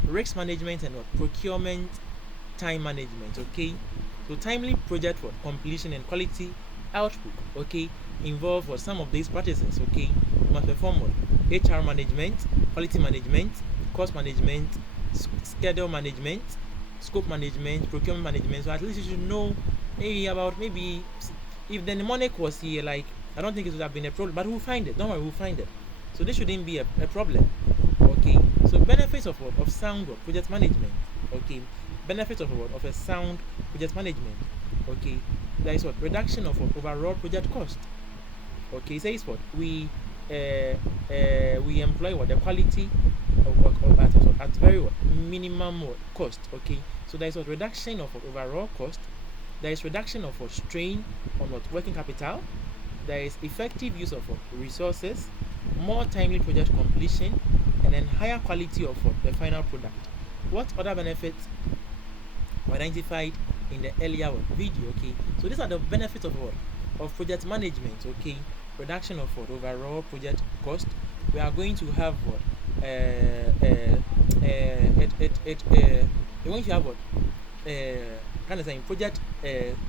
risk management, and what? Procurement, time management. Okay, so timely project what? Completion and quality output. Okay, involve what? Some of these practices. Okay, you must perform what? HR management, quality management, cost management, schedule management, scope management, procurement management. So at least you should know maybe about maybe if the mnemonic was here, like I don't think it would have been a problem, but we'll find it. Don't worry, we'll find it. So this shouldn't be a problem. Okay. So benefits of what? Of sound what? Project management. Okay. Benefits of what? Of a sound project management. Okay. There is what? Reduction of what? Overall project cost. Okay. It says what? We employ what? The quality at very what? Minimum what? Cost. Okay. So there is what? Reduction of what? Overall cost. There is reduction of what? Strain on what? Working capital. There is effective use of what? Resources, more timely project completion, and then higher quality of what? The final product. What other benefits were identified in the earlier video? Okay, so these are the benefits of what? Of project management. Okay, reduction of what? Overall project cost. We are going to have what? We're going to have what? Kind of saying project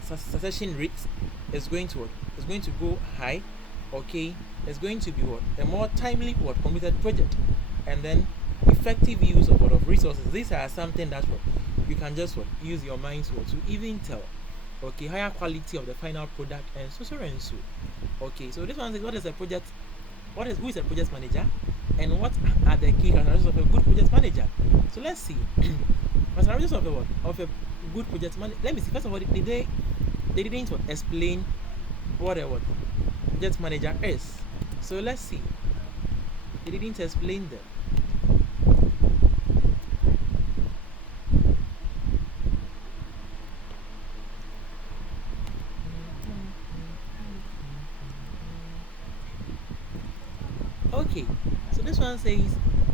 succession rates is going to what? Is going to go high. Okay, it's going to be what? A more timely what? Completed project, and then effective use of what? Of resources. These are something that what? You can just what? Use your mind to even tell. Okay, higher quality of the final product, and so and so. Okay, so this one is what is a project? Who is a project manager, and what are the key characteristics of a good project manager? So let's see. Characteristics of a what? Of a good project manager. Let me see. First of all, they didn't what? Explain what a what? Project manager is. So let's see. They didn't explain them. Okay, so this one says,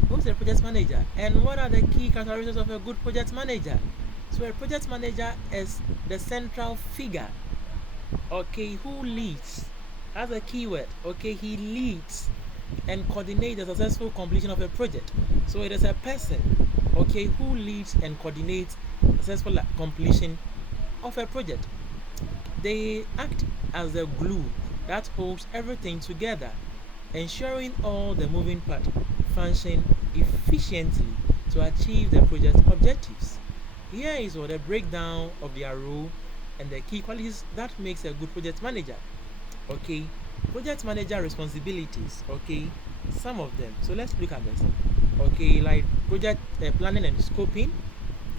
who's a project manager and what are the key characteristics of a good project manager? So a project manager is the central figure, okay, who leads. That's a keyword. Okay, he leads and coordinates the successful completion of a project. So it is a person, okay, who leads and coordinates successful completion of a project. They act as the glue that holds everything together, ensuring all the moving parts function efficiently to achieve the project objectives. Here is what a breakdown of their role and the key qualities that makes a good project manager. Okay, project manager responsibilities. Okay, some of them. So let's look at this. Okay, like project planning and scoping.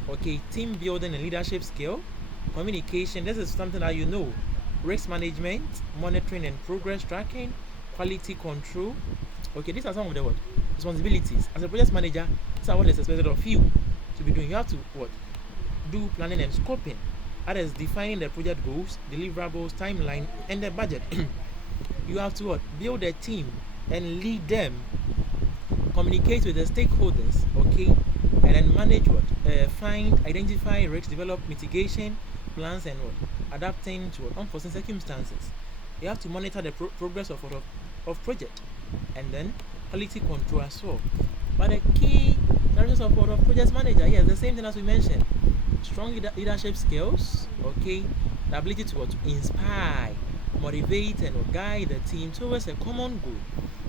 Okay, team building and leadership skill, communication. This is something that you know. Risk management, monitoring and progress tracking, quality control. Okay, these are some of the what? Responsibilities. As a project manager, these are what is expected of you to be doing. You have to what? Do planning and scoping. That is defining the project goals, deliverables, timeline, and the budget. You have to what? Build a team and lead them. Communicate with the stakeholders, okay, and then manage what? Find, identify risks, develop mitigation plans, and what? Adapting to what? Unforeseen circumstances. You have to monitor the progress of project, and then quality control as well. But the key characteristics of what? Of project manager, yes, the same thing as we mentioned. Strong leadership skills, okay, the ability to what? To inspire, motivate, and guide the team towards a common goal,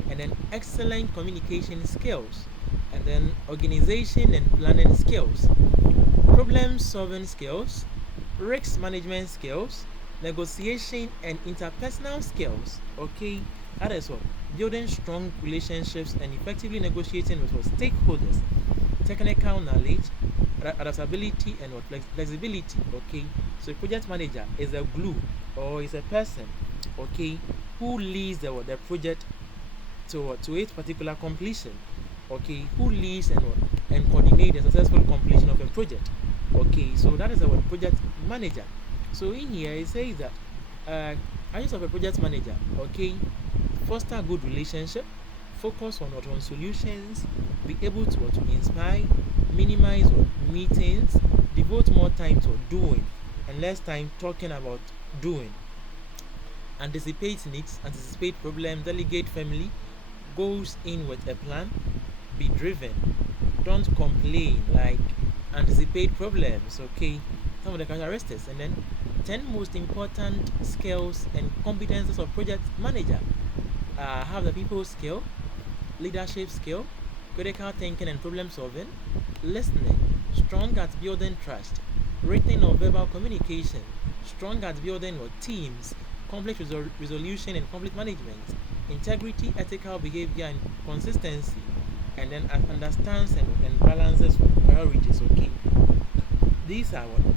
and then excellent communication skills, and then organization and planning skills, problem solving skills, risk management skills, negotiation and interpersonal skills. Okay, that is what? Building strong relationships and effectively negotiating with what? Stakeholders, technical knowledge, adaptability, and what? Flexibility. Okay, so a project manager is a glue, or is a person, okay, who leads the project to its particular completion. Okay, who leads and coordinates the successful completion of a project. Okay, so that is our project manager. So in here it says that actions of a project manager, okay, foster good relationship, focus on on solutions, be able to inspire, minimize meetings, devote more time to doing and less time talking about doing. Anticipate needs, anticipate problems, delegate family, goes in with a plan, be driven, don't complain, like anticipate problems, okay? Some of the characteristics, and then 10 most important skills and competences of project manager. Have the people skill, leadership skill, critical thinking and problem solving, listening, strong at building trust, written or verbal communication, strong at building or teams, conflict resolution and conflict management, integrity, ethical behavior and consistency, and then understands and balances priorities. Okay, these are what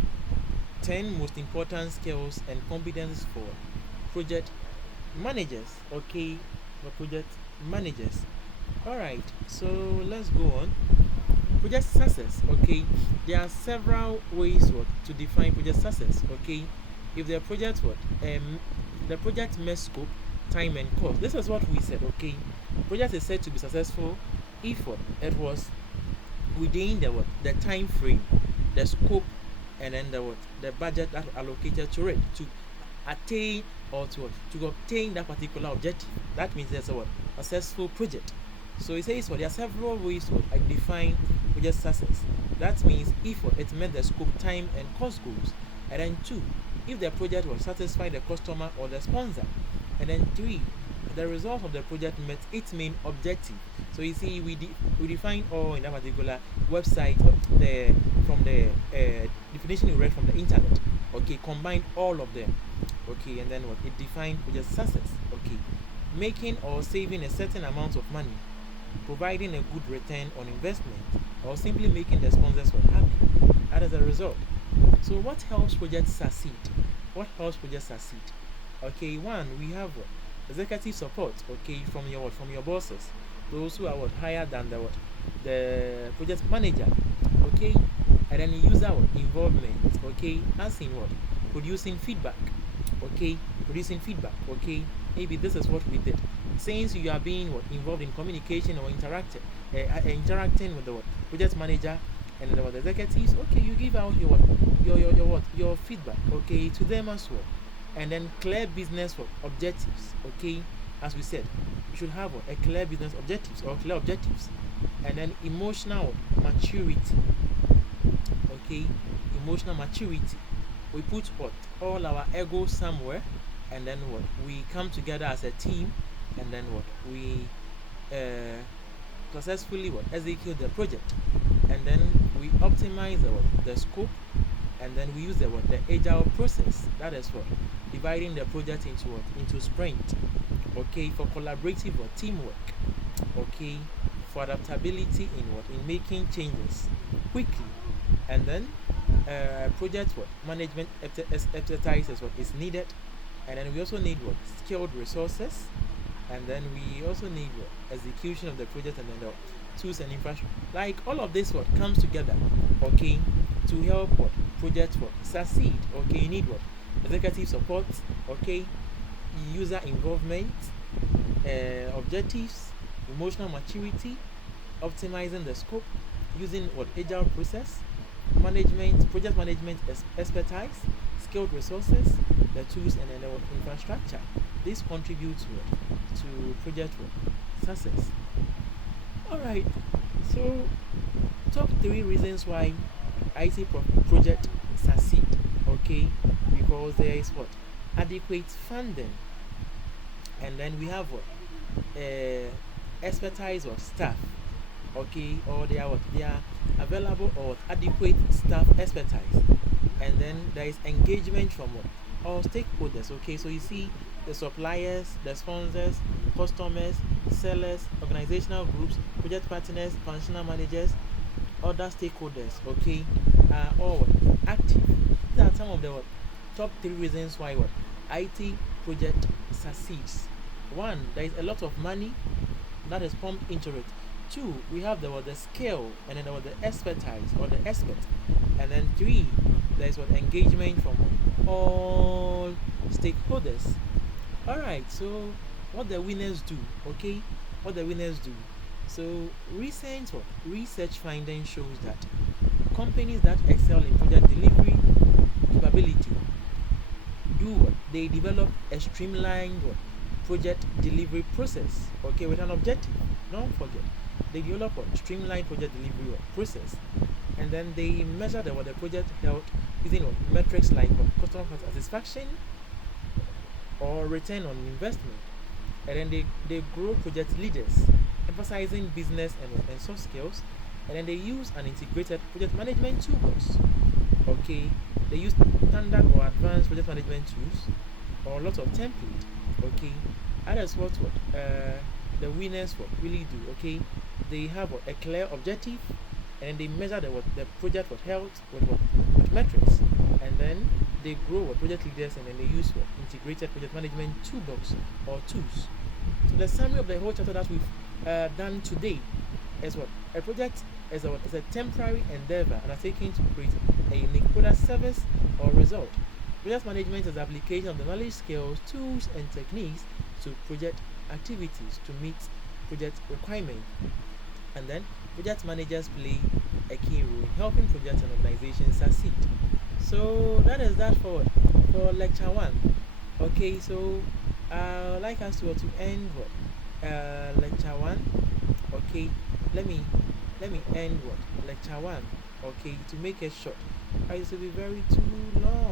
10 most important skills and competences for project managers. Okay, for project managers. All right, so let's go on. Project success. Okay, there are several ways what to define project success. Okay, if the project what the project met scope, time and cost. This is what we said. Okay, project is said to be successful if what it was within the what the time frame, the scope, and then the what the budget that allocated to it to attain or to obtain that particular objective. That means there's a what successful project. So it says there are several ways to define project success. That means if it met the scope, time, and cost goals, and then 2, if the project will satisfy the customer or the sponsor, and then 3, the result of the project met its main objective. So you see, we define all in that particular website from the definition we read from the internet. Okay, combine all of them. Okay, and then what it defined project success. Okay, making or saving a certain amount of money, providing a good return on investment, or simply making the sponsors happy. That is the result. So what helps projects succeed? What helps projects succeed? Okay, one, we have executive support. Okay, from your bosses, those who are higher than the project manager. Okay, and then user involvement. Okay, as in producing feedback. Okay, producing feedback. Okay, maybe this is what we did. Since you are being involved in communication or interacting with the project manager and the executives, okay, you give out your feedback, okay, to them as well, and then clear business objectives. Okay, as we said, you should have a clear business objectives or clear objectives, and then emotional maturity. Okay, emotional maturity. We put all our ego somewhere, and then we come together as a team, and then we successfully execute the project, and then we optimize the scope, and then we use the agile process. That is dividing the project into sprint. Okay, for collaborative teamwork. Okay, for adaptability in making changes quickly, and then project management exercises is needed, and then we also need skilled resources, and then we also need execution of the project, and then the tools and infrastructure. Like all of this comes together, okay, to help project succeed. Okay, you need executive support. Okay, user involvement, objectives, emotional maturity, optimizing the scope, using agile process, management, project management expertise, skilled resources, the tools, and then the infrastructure. This contributes to project success. Alright, so top 3 reasons why IT project succeed. Okay, because there is adequate funding, and then we have expertise of staff. Okay, or they are available or adequate staff expertise, and then there is engagement from all stakeholders. Okay, so you see the suppliers, the sponsors, customers, sellers, organizational groups, project partners, functional managers, other stakeholders. Okay, are all active. These are some of the top 3 reasons why IT project succeeds. 1, there is a lot of money that is pumped into it. 2, we have the skill, and then the expertise or the expert, and then 3, there is engagement from all stakeholders. Alright, so what the winners do. Okay, what the winners do. So recent research finding shows that companies that excel in project delivery capability do they develop a streamlined project delivery process, okay, with an objective. Don't forget, they develop a streamlined project delivery process, and then they measure the project health using metrics like customer satisfaction or return on investment. And then they grow project leaders, emphasizing business and soft skills. And then they use an integrated project management toolbox. Okay, they use standard or advanced project management tools or lots of template. Okay, others the winners really do. Okay, they have a clear objective, and they measure the project health with metrics, and then they grow project leaders, and then they use integrated project management toolbox or tools. So the summary of the whole chapter that we've done today is a project is a temporary endeavor undertaken to create a unique product, service, or result. Project management is the application of the knowledge, skills, tools, and techniques to project activities to meet project requirements. And then project managers play a key role in helping projects and organizations succeed. So that is that for lecture one. Okay, so I'd like us to end lecture one. Okay, let me end lecture one. Okay, to make it short. It will be very too long.